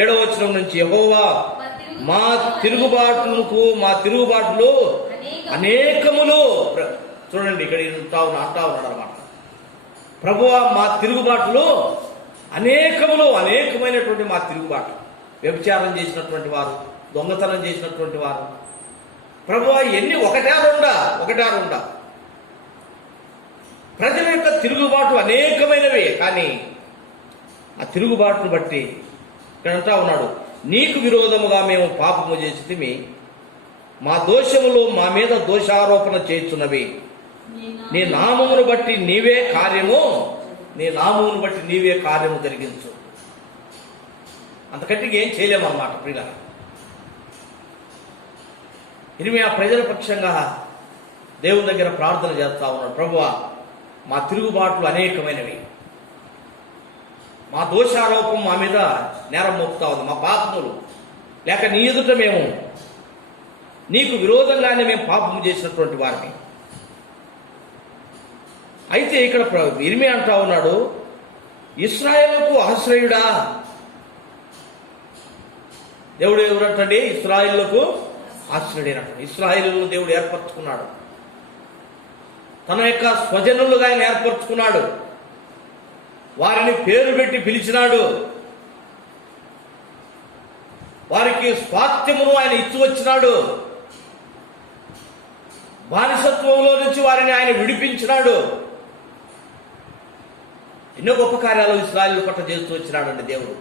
7వ వచనం నుంచి, యెహోవా మా తిరుగుబాట్లు అనేకములు. చూడండి, ఇక్కడ అంటా ఉన్నాడు అనమాట. ప్రభువా మా తిరుగుబాట్లు అనేకమైనటువంటి మా తిరుగుబాట్లు. వ్యభిచారం చేసినటువంటి వారు, దొంగతనం చేసినటువంటి వారు, ప్రభువా ఎన్ని ఒకటా రెండా ప్రజల యొక్క తిరుగుబాటు అనేకమైనవి. కానీ ఆ తిరుగుబాటును బట్టి ఇక్కడ అంటా ఉన్నాడు, నీకు విరోధముగా మేము పాపము చేసితిమి, మా దోషములు మా మీద దోషారోపణ చేస్తున్నవి. నీ నామమును బట్టి నీవే కార్యము జరిగించు. అంతకంటే ఏం చేయలేమన్నమాట. ప్రియులారా, ఇర్మీయా ప్రజల పక్షంగా దేవుని దగ్గర ప్రార్థన చేస్తా ఉన్నాడు. ప్రభువా మా తిరుగుబాట్లు అనేకమైనవి, మా దోషారోపం మా మీద నేరం మోపుతా ఉంది, మా పాపములు లేక నీ ఎదుట మేము నీకు విరోధంగానే మేము పాపము చేసినటువంటి వారిని. అయితే ఇక్కడ ఇర్మీయా అంటా ఉన్నాడు, ఇశ్రాయేలుకు ఆశ్రయుడా. దేవుడు ఎవరంటండి? ఇశ్రాయేలుకు ఆశ్రయుడేనంట. ఇశ్రాయేలును దేవుడు ఏర్పరచుకున్నాడు, తన యొక్క స్వజనులుగా ఆయన ఏర్పరచుకున్నాడు, వారిని పేరు పెట్టి పిలిచినాడు, వారికి స్వాస్థ్యమును ఆయన ఇచ్చి వచ్చినాడు, బానిసత్వంలో నుంచి వారిని ఆయన విడిపించినాడు. ఎన్నో గొప్ప కార్యాలు ఇశ్రాయేలు పట్ల చేస్తూ వచ్చినాడండి దేవుడు.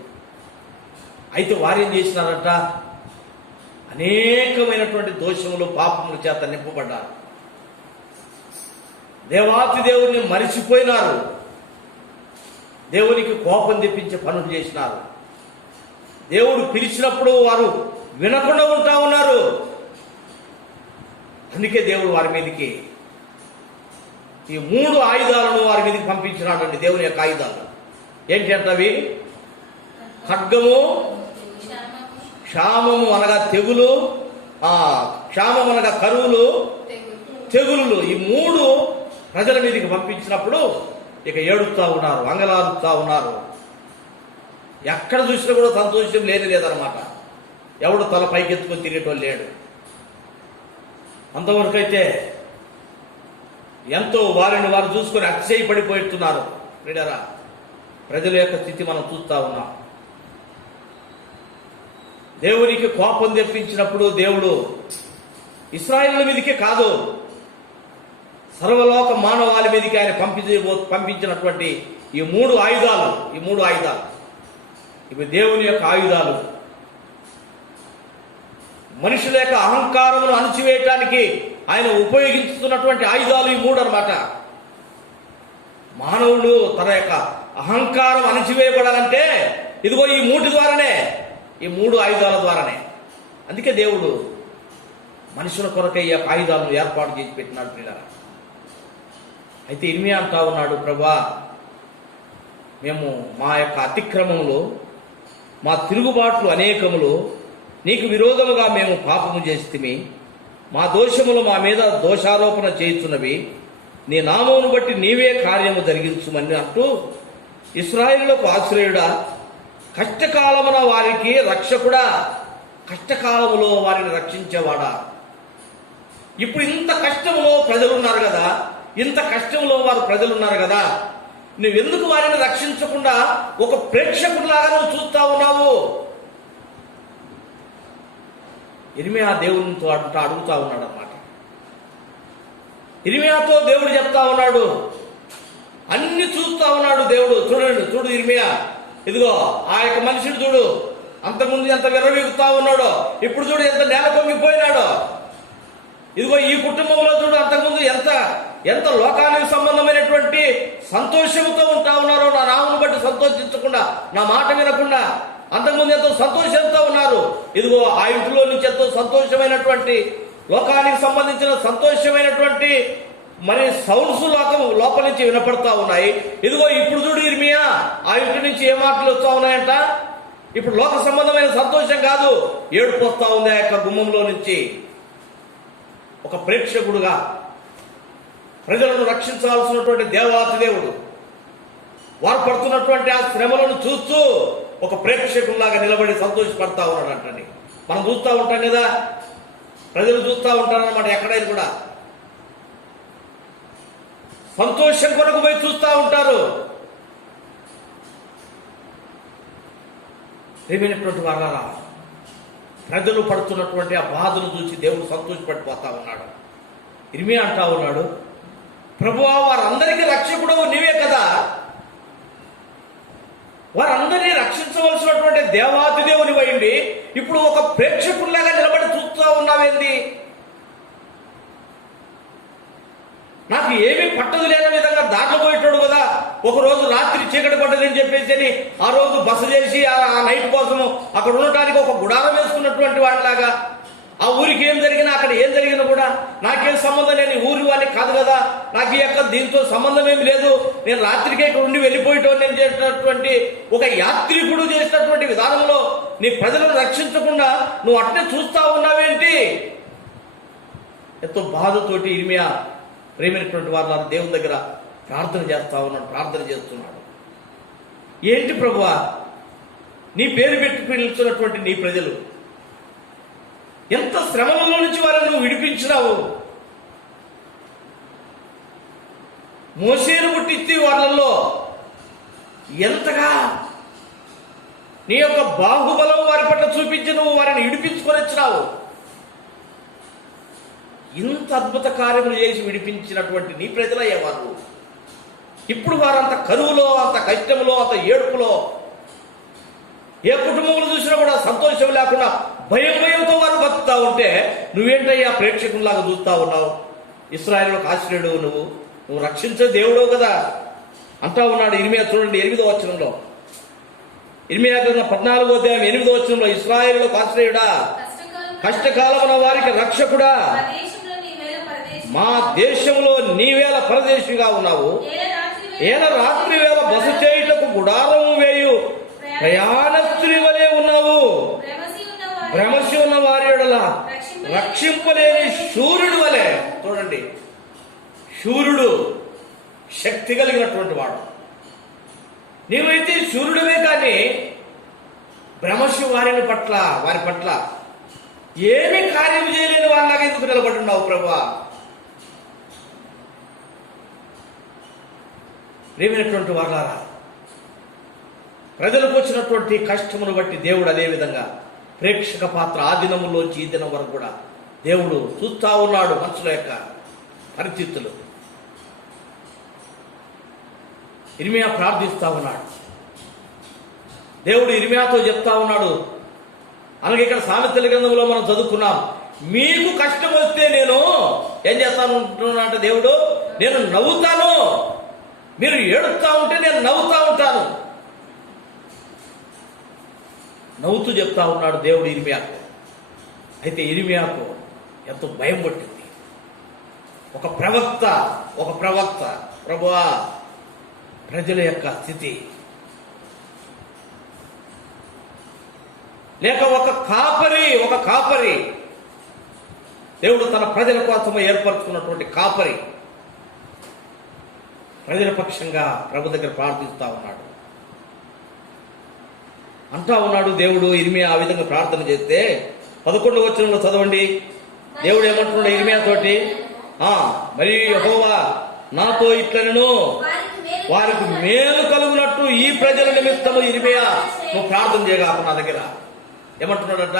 అయితే వారేం చేసినారంట? అనేకమైనటువంటి దోషములు పాపముల చేత నింపబడ్డారు, దేవాతి దేవుణ్ణి మరిచిపోయినారు, దేవునికి కోపం తెప్పించే పనులు చేసినారు, దేవుడు పిలిచినప్పుడు వారు వినకుండా ఉంటా ఉన్నారు. అందుకే దేవుడు వారి మీదకి ఈ 3 ఆయుధాలను వారి మీదకి పంపించినాడండి. దేవుని యొక్క ఆయుధాలు ఏంటి అంటవి? ఖడ్గము, క్షామము అనగా తెగులు, క్షామం అనగా కరువులు, తెగులు. ఈ 3 ప్రజల మీదకి పంపించినప్పుడు ఇక ఏడుస్తూ ఉన్నారు, అంగలారుస్తూ ఉన్నారు. ఎక్కడ చూసినా కూడా సంతోషం లేదనమాట. ఎవడు తల పైకెత్తుకొని తిరిగేటోళ్ళు లేడు. అంతవరకు అయితే ఎంతో వారిని వారు చూసుకొని అతిశయపడిపోతున్నారు. ప్రియులారా, ప్రజల యొక్క స్థితి మనం చూస్తా ఉన్నాం. దేవునికి కోపం తెప్పించినప్పుడు దేవుడు ఇశ్రాయేలు మీదకే కాదు, సర్వలోక మానవాళి మీదకి ఆయన పంపించినటువంటి ఈ 3 ఆయుధాలు, ఇవి దేవుని యొక్క ఆయుధాలు. మనుషుల యొక్క అహంకారమును అణచివేయటానికి ఆయన ఉపయోగిస్తున్నటువంటి ఆయుధాలు ఈ 3 అన్నమాట. మానవుడు తన యొక్క అహంకారం అణచివేయబడాలంటే ఇదిగో ఈ 3 ద్వారానే, ఈ 3 ఆయుధాల ద్వారానే. అందుకే దేవుడు మనుషుల కొరకై ఈ ఆయుధాలను ఏర్పాటు చేసి పెట్టినాడు. పిల్లల అయితే ఇర్మీయా అంటా ఉన్నాడు, ప్రభువా మేము మా యొక్క అతిక్రమములు, మా తిరుగుబాట్లు అనేకములు, నీకు విరోధముగా మేము పాపము చేసితిమి, మా దోషములు మా మీద దోషారోపణ చేయుచున్నవి, నీ నామమును బట్టి నీవే కార్యము జరిగించుమని అంటూ, ఇశ్రాయేలులకు ఆశ్రయుడా, కష్టకాలమున వారికి రక్షకుడా, కష్టకాలములో వారిని రక్షించేవాడా. ఇప్పుడు ఇంత కష్టములో ప్రజలున్నారు కదా, ఇంత కష్టంలో వారు ప్రజలున్నారు కదా, నువ్వెందుకు వారిని రక్షించకుండా ఒక ప్రేక్షకుడిలాగా నువ్వు చూస్తా ఉన్నావు? ఇర్మియా దేవునితో అడుగుతా ఉన్నాడు అన్నమాట. ఇర్మియాతో దేవుడు చెప్తా ఉన్నాడు, అన్ని చూస్తా ఉన్నాడు దేవుడు. చూడు ఇర్మియా, ఇదిగో ఆ యొక్క మనుషుడు చూడు, అంతకుముందు ఎంత విర్రవీగుతా ఉన్నాడో, ఇప్పుడు చూడు ఎంత నేల పొంగిపోయినాడో. ఇదిగో ఈ కుటుంబంలో చూడు, అంతకుముందు ఎంత ఎంత లోకానికి సంబంధమైనటువంటి సంతోషంతో ఉంటా ఉన్నారో, నా నామను బట్టి సంతోషించకుండా, నా మాట వినకుండా. అంతకుముందు ఎంతో సంతోషంతో ఉన్నారు. ఇదిగో ఆ ఇంటిలో నుంచి ఎంతో సంతోషమైనటువంటి, లోకానికి సంబంధించిన సంతోషమైనటువంటి మరి సౌండ్స్ లోపల నుంచి వినపడతా ఉన్నాయి. ఇదిగో ఇప్పుడు చూడు ఇర్మియా, ఆ ఇంటి నుంచి ఏ మాటలు వస్తా ఉన్నాయంట. ఇప్పుడు లోక సంబంధమైన సంతోషం కాదు, ఏడుపు వస్తా ఉంది ఆ యొక్క గుమ్మంలో నుంచి. ఒక ప్రేక్షకుడుగా ప్రజలను రక్షించాల్సినటువంటి దేవాతి దేవుడు వారు పడుతున్నటువంటి ఆ శ్రమలను చూస్తూ ఒక ప్రేక్షకుల్లాగా నిలబడి సంతోషపడతా ఉన్నాడు అంటండి. మనం చూస్తూ ఉంటాం కదా, ప్రజలు చూస్తూ ఉంటారన్నమాట. ఎక్కడైనా కూడా సంతోషం కొరకు పోయి చూస్తూ ఉంటారు. ప్రియమైనటువంటి వారారా, ప్రజలు పడుతున్నటువంటి ఆ బాధను చూసి దేవుడు సంతోషపడిపోతా ఉన్నాడు. ఇర్మియా అంటా ఉన్నాడు, ప్రభువా వారందరికీ రక్షకుడు నీవే కదా, వారందరినీ రక్షించవలసినటువంటి దేవాది దేవుని అయ్యింది, ఇప్పుడు ఒక ప్రేక్షకుల్లాగా నిలబడి చూస్తూ ఉన్నావేంది? నాకు ఏమీ పట్టదు లేని విధంగా దాంట్లో పోయేటాడు కదా. ఒక రోజు రాత్రి చీకటి పడ్డదని చెప్పేసి ఆ రోజు బస చేసి ఆ నైట్ కోసము అక్కడ ఉండటానికి ఒక గుడారం వేసుకున్నటువంటి వాళ్ళలాగా, ఆ ఊరికి ఏం జరిగినా అక్కడ ఏం జరిగినా కూడా నాకేం సంబంధం, నేను ఊరి వాళ్ళకి కాదు కదా, నాకు ఈ యొక్క దీంతో సంబంధం ఏమి లేదు, నేను రాత్రికే ఇక్కడ ఉండి వెళ్ళిపోయేటోని నేను చేసినటువంటి ఒక యాత్రికుడు చేసినటువంటి విధానంలో నీ ప్రజలను రక్షించకుండా నువ్వు అట్నే చూస్తా ఉన్నావేంటి? ఎంతో బాధతోటి ఇర్మియా ప్రేమైనటువంటి వారు దేవుని దగ్గర ప్రార్థన చేస్తా ఉన్నాడు, ప్రార్థన చేస్తున్నాడు. ఏంటి ప్రభువా, నీ పేరు పెట్టి పిలుస్తున్నటువంటి నీ ప్రజలు ఎంత శ్రమలలో నుంచి వారిని నువ్వు విడిపించినావు. మోసేను పుట్టించి వాళ్ళల్లో ఎంతగా నీ యొక్క బాహుబలం వారి పట్ల చూపించి నువ్వు వారిని విడిపించుకొని వచ్చినావు. ఇంత అద్భుత కార్యములు చేసి విడిపించినటువంటి నీ ప్రజలయ్యేవారు ఇప్పుడు వారంత కరువులో, అంత కష్టంలో, అంత ఏడుపులో, ఏ కుటుంబంలో చూసినా కూడా సంతోషం లేకుండా భయంతో వారు బతుకుతా ఉంటే నువ్వేంటయ్యా ప్రేక్షకుల్లాగా చూస్తా ఉన్నావు? ఇశ్రాయేలుకు ఆశ్రయుడు నువ్వు రక్షించే దేవుడు కదా అంటా ఉన్నాడు ఇర్మియా. చూడండి 8వ వచనంలో, ఇర్మియా గ్రంథం 14వ అధ్యాయం 8వ వచనంలో, ఇశ్రాయేలుకు ఆశ్రయుడా, కష్టకాలమున వారికి రక్షకుడా, మా దేశంలో నీవేళ పరదేశిగా ఉన్నావు, ఏల రాత్రి వేళ బస చేయుటకు గుడారము వేయు ప్రయాణస్తుని వలె ఉన్నావు. భ్రమసి ఉన్న వారి ఎడల రక్షింపలేని శూరుడు వలె. చూడండి, శూరుడు శక్తి కలిగినటువంటి వాడు. నీవైతే శూరుడివే, కానీ భ్రమసి వారి పట్ల ఏమి కార్యం చేయలేని వాళ్ళగా ఎందుకు నిలబడి ఉన్నావు ప్రభువా? ప్రియమైనటువంటి వారారా, ప్రజలకు వచ్చినటువంటి కష్టమును బట్టి దేవుడు అదేవిధంగా ప్రేక్షక పాత్ర ఆ దినములోంచి ఈ దినం వరకు కూడా దేవుడు చూస్తా ఉన్నాడు మనుషుల యొక్క పరిస్థితులు. ఇర్మియా ప్రార్థిస్తా ఉన్నాడు. దేవుడు ఇర్మియాతో చెప్తా ఉన్నాడు. అలాగే ఇక్కడ సామెతల గ్రంథంలో మనం చదువుకున్నాం, మీకు కష్టం వస్తే నేను ఏం చేస్తాను అంటే దేవుడు, నేను నవ్వుతాను. మీరు ఏడుస్తా ఉంటే నేను నవ్వుతా ఉంటాను. నవ్వుతూ చెప్తా ఉన్నాడు దేవుడు ఇర్మియాకు. అయితే ఇర్మియాకు ఎంతో భయం పట్టింది. ఒక ప్రవక్త ప్రభువా, ప్రజల యొక్క స్థితి, లేక ఒక కాపరి దేవుడు తన ప్రజల కోసమే ఏర్పరచుకున్నటువంటి కాపరి ప్రజల పక్షంగా ప్రభు దగ్గర ప్రార్థిస్తా ఉన్నాడు. అంటా ఉన్నాడు దేవుడు. ఇర్మియా ఆ విధంగా ప్రార్థన చేస్తే 11వ వచనంలో చదవండి. దేవుడు ఏమంటున్నాడు ఇర్మియా తోటి, మరి యెహోవా నాతో ఇట్లనెను, వారికి మేలు కలుగునట్టు ఈ ప్రజల నిమిత్తము ఇర్మియా నువ్వు ప్రార్థన చేయగాకు. నా దగ్గర ఏమంటున్నాడట,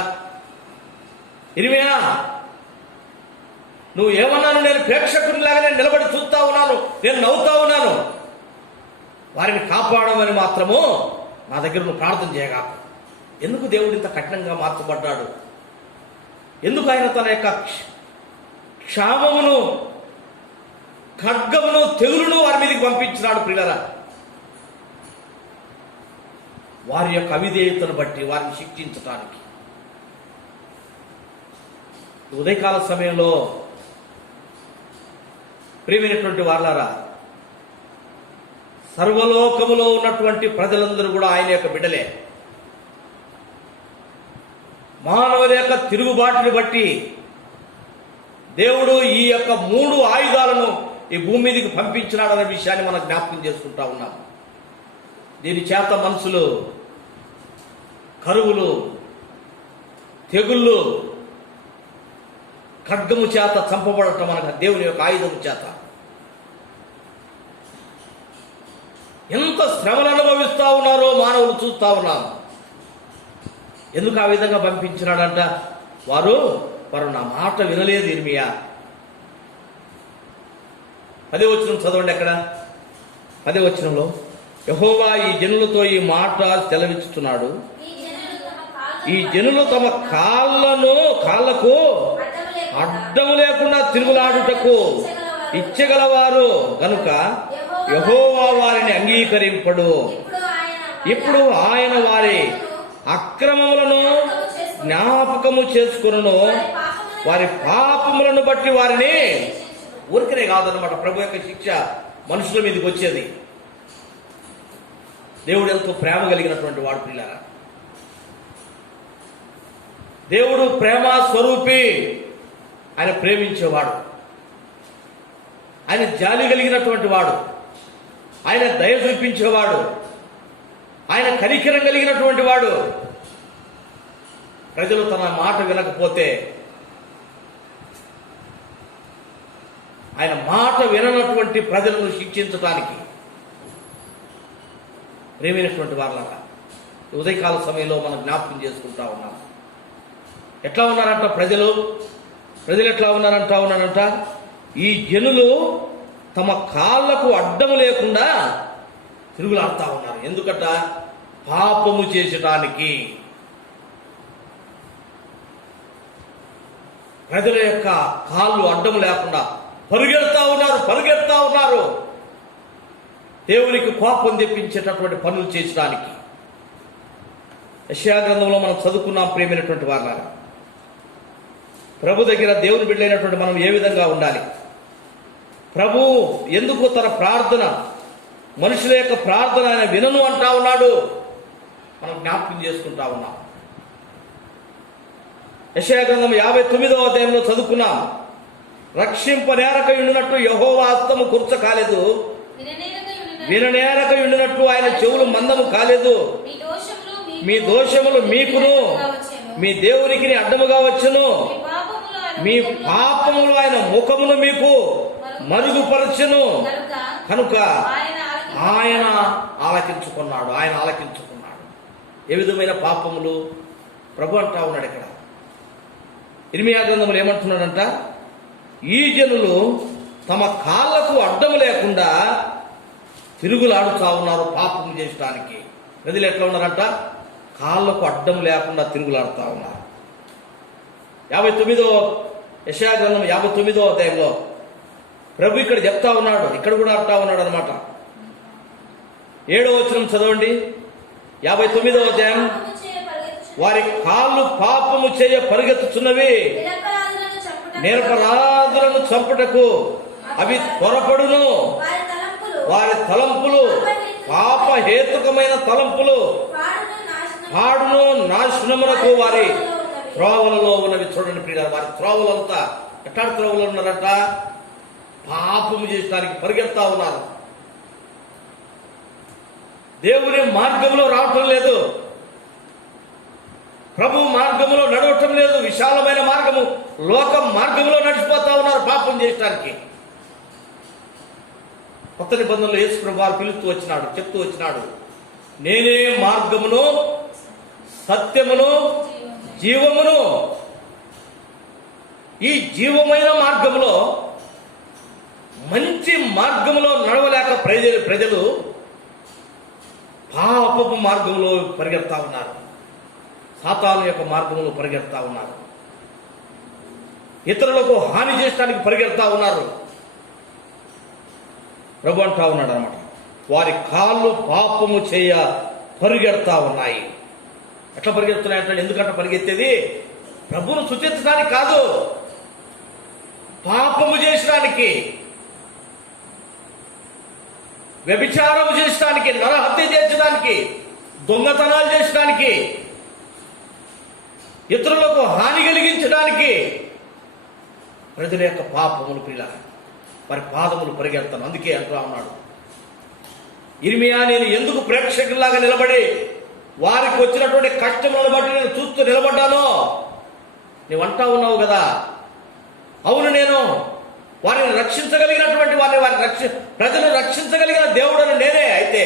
ఇర్మియా, నువ్వు ఏమన్నాను? నేను ప్రేక్షకునిలాగా నేను నిలబడి చూస్తా ఉన్నాను, నేను నవ్వుతా ఉన్నాను. వారిని కాపాడమని మాత్రము నా దగ్గర నువ్వు ప్రార్థన చేయగా. ఎందుకు దేవుడు ఇంత కఠినంగా మార్చబడ్డాడు? ఎందుకు ఆయన తన యొక్క క్షామమును, ఖడ్గమును, తెగులును వారి మీదకి పంపించినాడు? ప్రియులారా, వారి యొక్క అవిధేయతను బట్టి వారిని శిక్షించటానికి. ఉదయకాల సమయంలో ప్రియమైనటువంటి వారలారా, సర్వలోకములో ఉన్నటువంటి ప్రజలందరూ కూడా ఆయన యొక్క బిడ్డలే. మానవుల యొక్క తిరుగుబాటుని బట్టి దేవుడు ఈ యొక్క 3 ఆయుధాలను ఈ భూమి మీదకి పంపించినాడనే విషయాన్ని మనం జ్ఞాపకం చేసుకుంటా ఉన్నాం. దీని చేత మనుషులు కరువులు, తెగుళ్ళు, ఖడ్గము చేత చంపబడటం మనకు దేవుని యొక్క ఆయుధము చేత. ఎంత శ్రమలు అనుభవిస్తా ఉన్నారో మానవులు చూస్తా ఉన్నాం. ఎందుకు ఆ విధంగా పంపించినాడంట? వారు నా మాట వినలేదు. ఇర్మియా 10వ వచనం చదవండి. అక్కడ 10వ వచనంలో యెహోవా ఈ జనులతో ఈ మాట సెలవిస్తున్నాడు, ఈ జనులు తమ కాళ్ళకు అడ్డము లేకుండా తిరుగులాడుటకు ఇచ్చగలవారు గనుక యెహోవా వారిని అంగీకరింపడు. ఇప్పుడు ఆయన వారి అక్రమములను జ్ఞాపకము చేసుకును, వారి పాపములను బట్టి వారిని. ఊరికనే కాదన్నమాట ప్రభు యొక్క శిక్ష మనుషుల మీదకి వచ్చేది. దేవుడు ఎంతో ప్రేమ కలిగినటువంటి వాడు ప్రియులారా. దేవుడు ప్రేమ స్వరూపి. ఆయన ప్రేమించేవాడు, ఆయన జాలి కలిగినటువంటి వాడు, ఆయన దయ చూపించేవాడు, ఆయన కనికరం కలిగినటువంటి వాడు. ప్రజలు తన మాట వినకపోతే, ఆయన మాట విననటువంటి ప్రజలను శిక్షించడానికి ప్రేమైనటువంటి వారులారా, ఉదయకాల సమయంలో మనం జ్ఞాపకం చేసుకుంటా ఉన్నాం. ఎట్లా ఉన్నారంట ప్రజలు ఎట్లా ఉన్నారంట? ఈ జనులు తమ కాళ్ళకు అడ్డము లేకుండా తిరుగులాడుతూ ఉన్నారు. ఎందుకట? పాపము చేసడానికి. ప్రజల యొక్క కాళ్ళు అడ్డము లేకుండా పరుగెడతా ఉన్నారు. దేవునికి కోపం తెప్పించేటటువంటి పనులు చేసడానికి. యెషయా గ్రంథంలో మనం చదువుకున్నాం. ప్రేమైనటువంటి వారులారా, ప్రభు దగ్గర దేవుని బిడ్డలైనటువంటి మనం ఏ విధంగా ఉండాలి? ప్రభు ఎందుకు తన ప్రార్థన, మనుషుల యొక్క ప్రార్థన ఆయన వినను అంటా ఉన్నాడు? మనం జ్ఞాపకం చేసుకుంటా ఉన్నాం. యెషయా గ్రంథం 59వ అధ్యాయంలో చదువుకున్నాం. రక్షింపనేరక ఉండినట్టు యెహోవా హస్తము కుర్చ కాలేదు, విననేరక ఉండినట్టు ఆయన చెవులు మందము కాలేదు. మీ దోషములు మీకును మీ దేవునికి అడ్డముగా వచ్చును. మీ పాపములు ఆయన ముఖమును మీకు మరుగుపరచును. కనుక ఆయన ఆలకించుకున్నాడు. ఏ విధమైన పాపములు? ప్రభు అంటా ఉన్నాడు ఇక్కడ. ఇర్మియా గ్రంథములు ఏమంటున్నాడంట? ఈ జనులు తమ కాళ్ళకు అడ్డము లేకుండా తిరుగులాడుతా ఉన్నారు పాపము చేయడానికి. ప్రజలు ఎట్లా ఉన్నారంట? కాళ్ళకు అడ్డం లేకుండా తిరుగులాడుతా ఉన్నారు. 59వ యెషయా గ్రంథం 59వ అధ్యాయంలో ప్రభు ఇక్కడ చెప్తా ఉన్నాడు. ఇక్కడ కూడా అంటా ఉన్నాడు అనమాట. 7వ వచనం చదవండి. 59వ అధ్యాయం. వారి కాళ్ళు పాపము చేయ పరిగెత్తుచున్నవి, నిరపరాధులను చంపుటకు అవి త్వరపడును. వారి తలంపులు పాపహేతుకమైన తలంపులు, పాడును నాశనమునకు వారి త్రోవలలో ఉన్నవి. చూడండి ప్రియులారా, వారి త్రోవలంతా ఎట్లాంటి త్రోవలు ఉన్నారంట? పాపము చేయడానికి పరిగెత్తా ఉన్నారు. దేవుని మార్గంలో రావటం లేదు, ప్రభు మార్గంలో నడవటం లేదు. విశాలమైన మార్గము, లోకం మార్గంలో నడిచిపోతా ఉన్నారు పాపం చేయడానికి. కొత్త నిబంధనలో యేసు ప్రభు వారు పిలుస్తూ వచ్చినాడు, చెప్తూ వచ్చినాడు, నేనే మార్గమును, సత్యమును, జీవమును. ఈ జీవమైన మార్గంలో, మంచి మార్గంలో నడవలేక ప్రజలు పాపపు మార్గంలో పరిగెడతా ఉన్నారు, సాతాను యొక్క మార్గంలో పరిగెడతా ఉన్నారు, ఇతరులకు హాని చేయడానికి పరిగెడతా ఉన్నారు. ప్రభు అంటా ఉన్నాడు అన్నమాట, వారి కాళ్ళు పాపము చేయ పరిగెడతా ఉన్నాయి. ఎట్లా పరిగెడుతున్నాయి అంటే, ఎందుకంటే పరిగెత్తేది ప్రభువును స్తుతించడానికి కాదు, పాపము చేసడానికి, వ్యభిచారం చేసడానికి, నరహత్య చేసడానికి, దొంగతనాలు చేసడానికి, ఇతరులకు హాని కలిగించడానికి ప్రజల యొక్క పాపములు పిల్ల వారి పాదములు పరిగెడతాను. అందుకే అంటా ఉన్నాడు ఇర్మియా, నేను ఎందుకు ప్రేక్షకులాగా నిలబడి వారికి వచ్చినటువంటి కష్టములను బట్టి నేను చూస్తూ నిలబడ్డానో, నీవు అంటా ఉన్నావు కదా, అవును నేను వారిని రక్షించగలిగినటువంటి ప్రజలు రక్షించగలిగిన దేవుడని నేనే. అయితే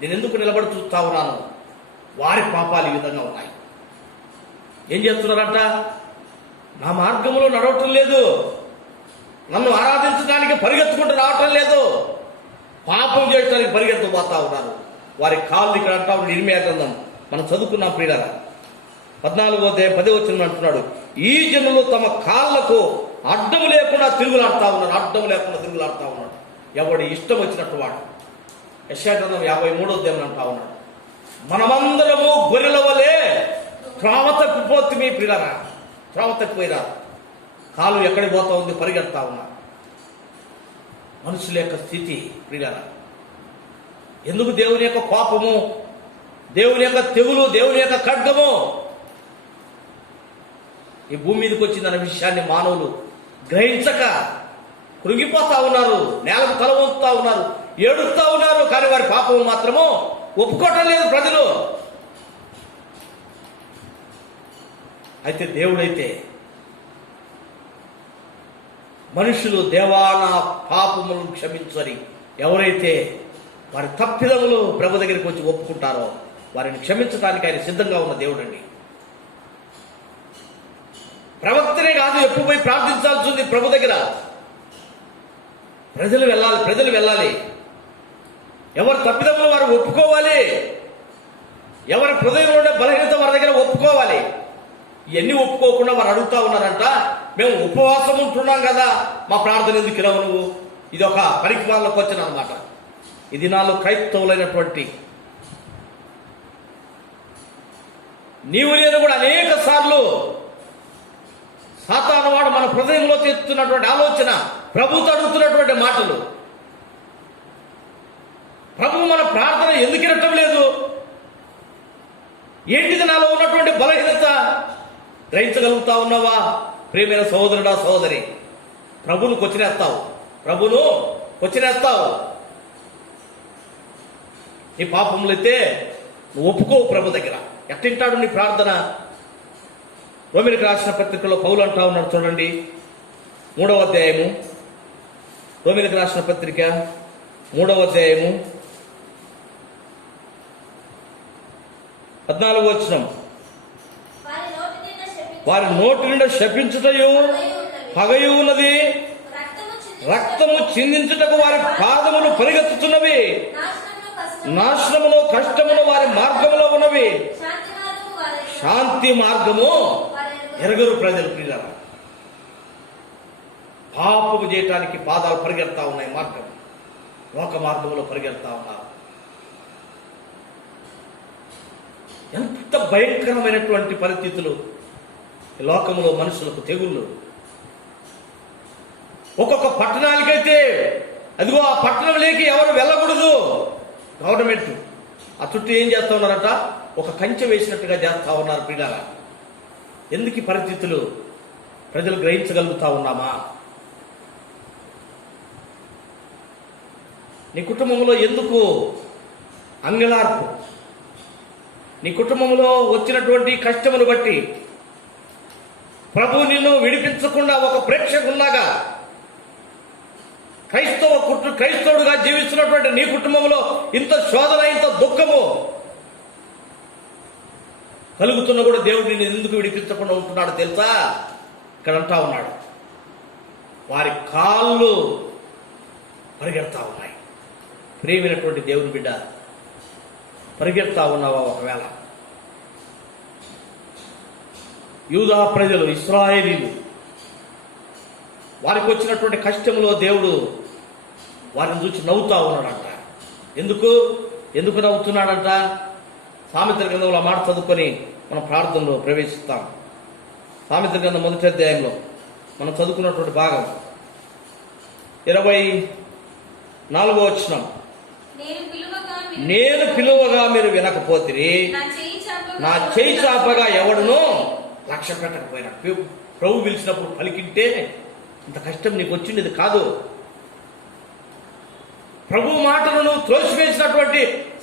నేను ఎందుకు నిలబడి చూస్తా ఉన్నాను? వారి పాపాలు ఈ విధంగా ఉన్నాయి. ఏం చేస్తున్నారంట? నా మార్గంలో నడవటం లేదు, నన్ను ఆరాధించడానికి పరిగెత్తుకుంటూ రావటం లేదు, పాపం చేయడానికి పరిగెత్తుకుపోతా ఉన్నారు. వారి కాళ్ళు ఇక్కడ అంటా ఉన్న ఇర్మియా గ్రంథం మనం చదువుకున్నాం ప్రియులారా. 14వ అధ్యాయం 10వ వచనం అంటున్నాడు, ఈ జనులు తమ కాళ్ళకు అడ్డము లేకుండా తిరుగులాడుతా ఉన్నారు. అడ్డము లేకుండా తిరుగులాడుతా ఉన్నాడు. ఎవడు ఇష్టం వచ్చినట్టు వాడు. యెషయా గ్రంథం 53వ అధ్యాయం అంటా ఉన్నాడు, మనమందరము గొర్రెల వలె త్రోవ తప్పిపోతుంది. ప్రియులారా, త్రోవ తప్పిపోయినా కాలు ఎక్కడికి పోతా ఉంది? పరిగెడతా ఉన్నా. మనుషుల యొక్క స్థితి ప్రియులారా, ఎందుకు దేవుని యొక్క కోపము, దేవుని యొక్క తెగులు, దేవుని యొక్క ఖడ్గము ఈ భూమి మీదకి వచ్చిందన్న విషయాన్ని మానవులు గ్రహించక కృంగిపోతా ఉన్నారు, నేలకు తల వంచుతా ఉన్నారు, ఏడుస్తా ఉన్నారు. కానీ వారి పాపము మాత్రము ఒప్పుకోవటం లేదు ప్రజలు. అయితే దేవుడైతే, మనుషులు దేవాన పాపములను క్షమించని ఎవరైతే వారి తప్పిదములు ప్రభు దగ్గరికి వచ్చి ఒప్పుకుంటారో వారిని క్షమించడానికి ఆయన సిద్ధంగా ఉన్న దేవుడండి. ప్రవక్తనే కాదు, ఎప్పుడు పోయి ప్రార్థించాల్సి ఉంది ప్రభు దగ్గర. ప్రజలు వెళ్ళాలి. ఎవరి తప్పిదములు వారు ఒప్పుకోవాలి, ఎవరి హృదయంలో ఉండే బలహీనత వారి దగ్గర ఒప్పుకోవాలి. ఇవన్నీ ఒప్పుకోకుండా వారు అడుగుతా ఉన్నారంట, మేము ఉపవాసం ఉంటున్నాం కదా, మా ప్రార్థన ఎందుకు ఇలా నువ్వు? ఇది ఒక పరిజ్ఞానంలోకి వచ్చిన అనమాట. ఈ దినాల్లో క్రైస్తవులైనటువంటి నీవు నేను కూడా అనేక సార్లు సాతాను వాడు మన హృదయంలో తెస్తున్నటువంటి ఆలోచన, ప్రభుతో అడుగుతున్నటువంటి మాటలు, ప్రభు మన ప్రార్థన ఎందుకు వినటం లేదు? ఏంటిది నాలో ఉన్నటువంటి బలహీనత? గ్రహించగలుగుతా ఉన్నావా ప్రియమైన సహోదరుడా, సహోదరి? ప్రభును కొచ్చినేస్తావు. నీ పాపములైతే నువ్వు ఒప్పుకోవు ప్రభు దగ్గర. ఎట్టింటాడు నీ ప్రార్థన? రోమిలకు రాసిన పత్రికలో పౌలు అంటా ఉన్నాడు చూడండి, 3వ అధ్యాయము, రోమిలకు రాసిన పత్రిక 3వ అధ్యాయము 14వ వచనం, వారి నోటి నుండి శపించుటయు పగయు ఉన్నది, రక్తము చిందించుటకు వారి పాదములు పరిగెత్తుతున్నవి, నాశనములో కష్టములు వారి మార్గములో ఉన్నవి, శాంతి మార్గము ఎరగరు ప్రజలు. ప్రియులారా, పాపము చేయటానికి పాదాలు పరిగెడతా ఉన్నాయి, మార్గం లోక మార్గంలో పరిగెడతా ఉన్నారు. ఎంత భయంకరమైనటువంటి పరిస్థితులు ఈ లోకంలో మనుషులకు, తెగుళ్ళు. ఒక్కొక్క పట్టణానికైతే అదిగో ఆ పట్టణంలోకి ఎవరు వెళ్ళకూడదు. గవర్నమెంట్ ఆ చుట్టూ ఏం చేస్తా ఉన్నారంట? ఒక కంచె వేసినట్టుగా చేస్తా ఉన్నారు. పిల్లల ఎందుకు ఈ పరిస్థితులు ప్రజలు గ్రహించగలుగుతా ఉన్నామా? నీ కుటుంబంలో ఎందుకు అంగలార్పు? నీ కుటుంబంలో వచ్చినటువంటి కష్టమును బట్టి ప్రభు నిన్ను విడిపించకుండా ఒక ప్రేక్షకుల్లాగా క్రైస్తవుడుగా జీవిస్తున్నటువంటి నీ కుటుంబంలో ఇంత శోధన, ఇంత దుఃఖము కలుగుతున్నా కూడా దేవుడు నిన్ను ఎందుకు విడిపించకుండా ఉంటున్నాడు తెలుసా? ఇక్కడ అంటా ఉన్నాడు, వారి కాళ్ళు పరిగెడతా ఉన్నాయి. ప్రియమైనటువంటి దేవుని బిడ్డ, పరిగెడతా ఉన్నావా? ఒకవేళ యూదా ప్రజలు, ఇశ్రాయేలీలు, వారికి వచ్చినటువంటి కష్టంలో దేవుడు వారిని చూసి నవ్వుతా ఉన్నాడంట. ఎందుకు నవ్వుతున్నాడంట? సామెతల గ్రంథంలో మాట చదువుకొని మనం ప్రార్థనలో ప్రవేశిస్తాం. సామెతల గ్రంథం 1వ అధ్యాయంలో మనం చదువుకున్నటువంటి భాగం 24వ వచనం. నేను పిలువగా మీరు వినకపోతిరి, నా చేయి చాపగా ఎవడునో లక్ష్య పెట్టకపోయినాడు. ప్రభు పిలిచినప్పుడు పలికింటే ఇంత కష్టం నీకు వచ్చింది కాదు. ప్రభు మాటలను త్రోసివేసినటువంటి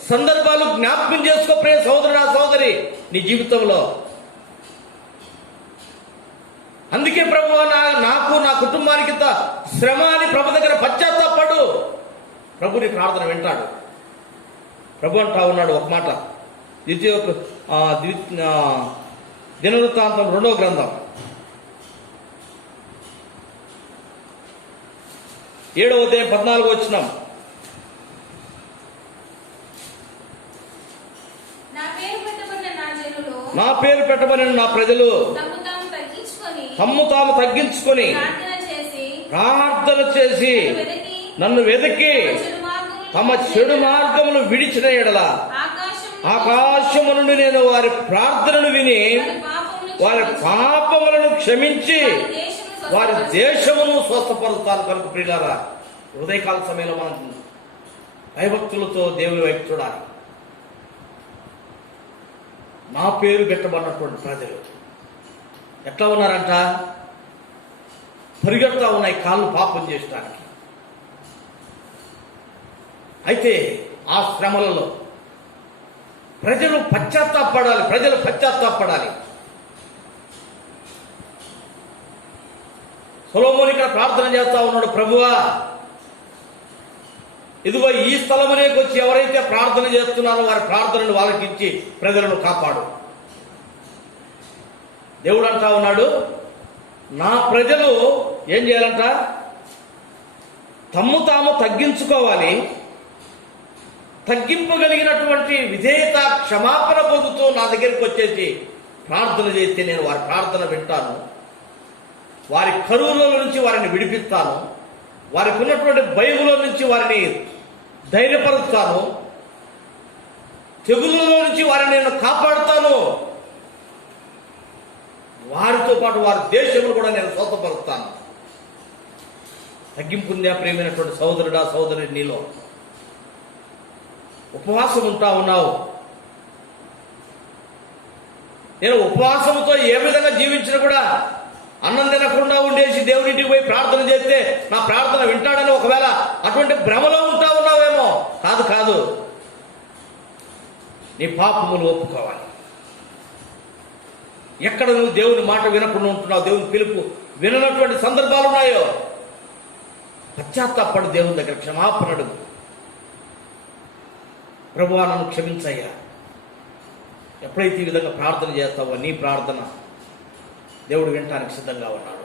సందర్భాలు జ్ఞాపకం చేసుకో ప్రియ సోదరుడా, సోదరి, నీ జీవితంలో. అందుకే ప్రభు నాకు, నా కుటుంబానికి ఇంత శ్రమ అని ప్రభు దగ్గర పశ్చాత్తాపడు. ప్రభు నీ ప్రార్థన వింటాడు. ప్రభు అంటా ఉన్నాడు ఒక మాట, దినవృత్తాంతం 2వ గ్రంథం 7వ అధ్యాయం 14వ వచనం. నా పేరు పెట్టబడిన నా ప్రజలు తమ్ము తాము తగ్గించుకొని ప్రార్థన చేసి నన్ను వెతికి తమ చెడు మార్గములు విడిచిన ఎడల ఆకాశము నుండి నేను వారి ప్రార్థనలు విని వారి పాపములను క్షమించి వారి దేశమును స్వస్థపరుస్తాను. కనుక ప్రియులారా, ఉదయకాల సమయంలో మనం భయభక్తులతో దేవుని వైపు చూడాలి. నా పేరు పెట్టబడినటువంటి ప్రజలు ఎట్లా ఉన్నారంట? పరిగెడతా ఉన్నాయి కాళ్ళు పాపం చేయడానికి. అయితే ఆ శ్రమలలో ప్రజలు పశ్చాత్తాపడాలి. సొలొమోను ఇక్కడ ప్రార్థన చేస్తా ఉన్నాడు, ప్రభువా ఇదిగో ఈ స్థలమునేకి వచ్చి ఎవరైతే ప్రార్థన చేస్తున్నారో వారి ప్రార్థనను వాళ్ళకిచ్చి ప్రజలను కాపాడు. దేవుడు అంటా ఉన్నాడు, నా ప్రజలు ఏం చేయాలంట? తమ్ము తాము తగ్గించుకోవాలి. తగ్గింపగలిగినటువంటి విధేయత, క్షమాపణ పొందుతూ నా దగ్గరికి వచ్చేసి ప్రార్థన చేస్తే నేను వారి ప్రార్థన వింటాను. వారి కరువుల నుంచి వారిని విడిపిస్తాను. వారికి ఉన్నటువంటి భయముల నుంచి వారిని ధైర్యపరుస్తాను. తెగుళ్ళలో నుంచి వారిని నేను కాపాడుతాను. వారితో పాటు వారి దేశమును కూడా నేను స్వస్థపరుస్తాను. తగ్గింపుందా ప్రియమైనటువంటి సోదరుడా, సోదరి? నీలో ఉపవాసం ఉంటా ఉన్నావు. నేను ఉపవాసంతో ఏ విధంగా జీవించినా కూడా అన్నం తినకుండా ఉండేసి దేవునింటికి పోయి ప్రార్థన చేస్తే నా ప్రార్థన వింటాడని ఒకవేళ అటువంటి భ్రమలో ఉంటా ఉన్నావేమో. కాదు, నీ పాపములు ఒప్పుకోవాలి. ఎక్కడ నువ్వు దేవుని మాట వినకుండా ఉంటున్నావు, దేవుని పిలుపు విననటువంటి సందర్భాలు ఉన్నాయో పశ్చాత్తాపడు, దేవుని దగ్గర క్షమాపణ అడుగు. ప్రభువా నన్ను క్షమించయ్యా. ఎప్పుడైతే ఈ విధంగా ప్రార్థన చేస్తావో నీ ప్రార్థన దేవుడు వినటానికి సిద్ధంగా ఉన్నాడు.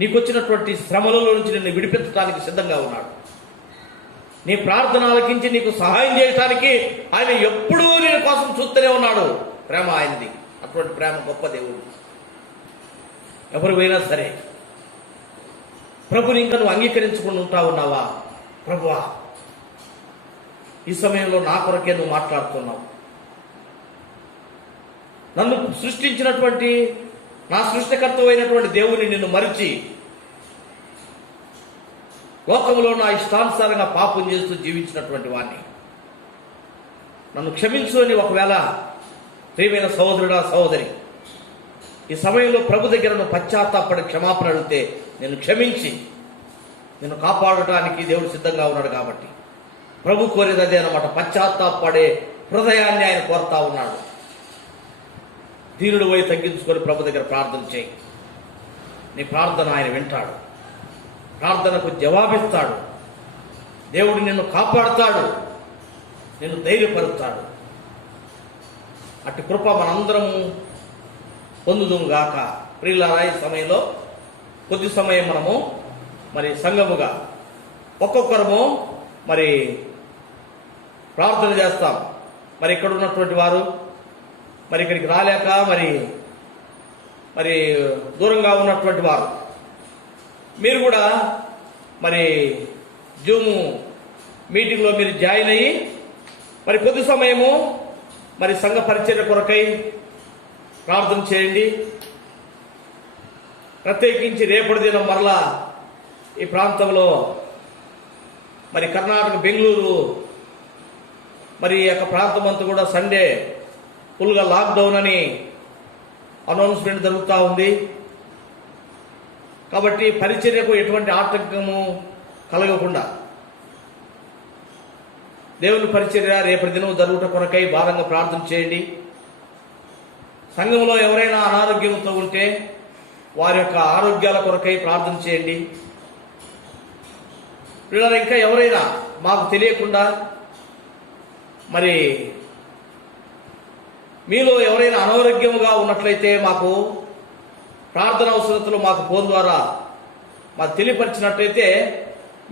నీకు వచ్చినటువంటి శ్రమలలో నుంచి నిన్ను విడిపించడానికి సిద్ధంగా ఉన్నాడు. నీ ప్రార్థన ఆలకించి నీకు సహాయం చేయటానికి ఆయన ఎప్పుడూ నీ కోసం చూస్తూనే ఉన్నాడు. ప్రేమ ఆయనది. అటువంటి ప్రేమ గొప్ప దేవుడు. ఎవరు పోయినా సరే ప్రభుని ఇంకా నువ్వు అంగీకరించుకుని ఉంటా ఉన్నావా? ప్రభువా ఈ సమయంలో నా కొరకే నువ్వు మాట్లాడుతున్నావు. నన్ను సృష్టించినటువంటి నా సృష్టికర్త అయినటువంటి దేవుని నిన్ను మరిచి లోకంలో నా ఇష్టానుసారంగా పాపం చేస్తూ జీవించినటువంటి వాడిని నన్ను క్షమించు అని ఒకవేళ ప్రియమైన సహోదరుడా, సహోదరి, ఈ సమయంలో ప్రభు దగ్గర నువ్వు పశ్చాత్తాపడి క్షమాపణ అడిగితే నేను క్షమించి నిన్ను కాపాడటానికి దేవుడు సిద్ధంగా ఉన్నాడు. కాబట్టి ప్రభు కోరేది అదే అన్నమాట. పశ్చాత్తాపడే హృదయాన్ని ఆయన కోరుతా ఉన్నాడు. దీనుడు పోయి తగ్గించుకొని ప్రభు దగ్గర ప్రార్థన చేయి. నీ ప్రార్థన ఆయన వింటాడు. ప్రార్థనకు జవాబిస్తాడు. దేవుడు నిన్ను కాపాడుతాడు, నిన్ను ధైర్యపరుస్తాడు. అట్టి కృప మనందరము పొందుదుం గాక. ప్రియులారా, ఈ సమయంలో కొద్ది సమయం మనము మరి సంఘముగా ఒక్కొక్కరము మరి ప్రార్థన చేస్తాం. మరి ఇక్కడ ఉన్నటువంటి వారు మరి ఇక్కడికి రాలేక మరి దూరంగా ఉన్నటువంటి వారు మీరు కూడా మరి జూమ్ మీటింగ్లో మీరు జాయిన్ అయ్యి మరి కొద్ది సమయము మరి సంఘ పరిచర్య కొరకై ప్రార్థన చేయండి. ప్రత్యేకించి రేపటి దినం మరలా ఈ ప్రాంతంలో మరి కర్ణాటక బెంగళూరు మరి ఈ యొక్క ప్రాంతం అంతా కూడా సండే ఫుల్గా లాక్డౌన్ అని అనౌన్స్మెంట్ జరుగుతూ ఉంది. కాబట్టి పరిచర్యకు ఎటువంటి ఆటంకము కలగకుండా దేవుని పరిచర్య రేపటి దినం జరుగుట కొరకై భారంగా ప్రార్థన చేయండి. సంఘంలో ఎవరైనా అనారోగ్యంతో ఉంటే వారి యొక్క ఆరోగ్యాల కొరకై ప్రార్థన చేయండి. పిల్లలు ఇంకా ఎవరైనా మాకు తెలియకుండా మరి మీలో ఎవరైనా అనారోగ్యముగా ఉన్నట్లయితే మాకు ప్రార్థన అవసరతలు మాకు ఫోన్ ద్వారా మాకు తెలియపరిచినట్లయితే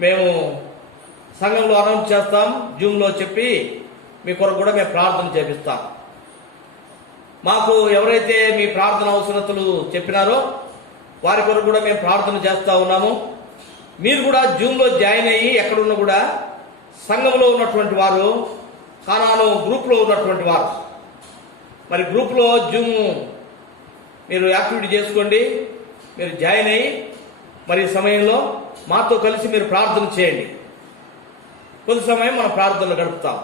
మేము సంఘంలో అనౌన్స్ చేస్తాం, జూమ్లో చెప్పి మీ కొరకు కూడా మేము ప్రార్థన చేపిస్తాం. మాకు ఎవరైతే మీ ప్రార్థన అవసరతలు చెప్పినారో వారి కొరకు కూడా మేము ప్రార్థన చేస్తూ ఉన్నాము. మీరు కూడా జూమ్లో జాయిన్ అయ్యి ఎక్కడున్నా కూడా సంఘంలో ఉన్నటువంటి వారు కానాను గ్రూప్లో ఉన్నటువంటి వారు మరి గ్రూప్లో జూమ్ మీరు యాక్టివిటీ చేసుకోండి. మీరు జాయిన్ అయ్యి మరి సమయంలో మాతో కలిసి మీరు ప్రార్థన చేయండి. కొద్ది సమయం మనం ప్రార్థనలు గడుపుతాం.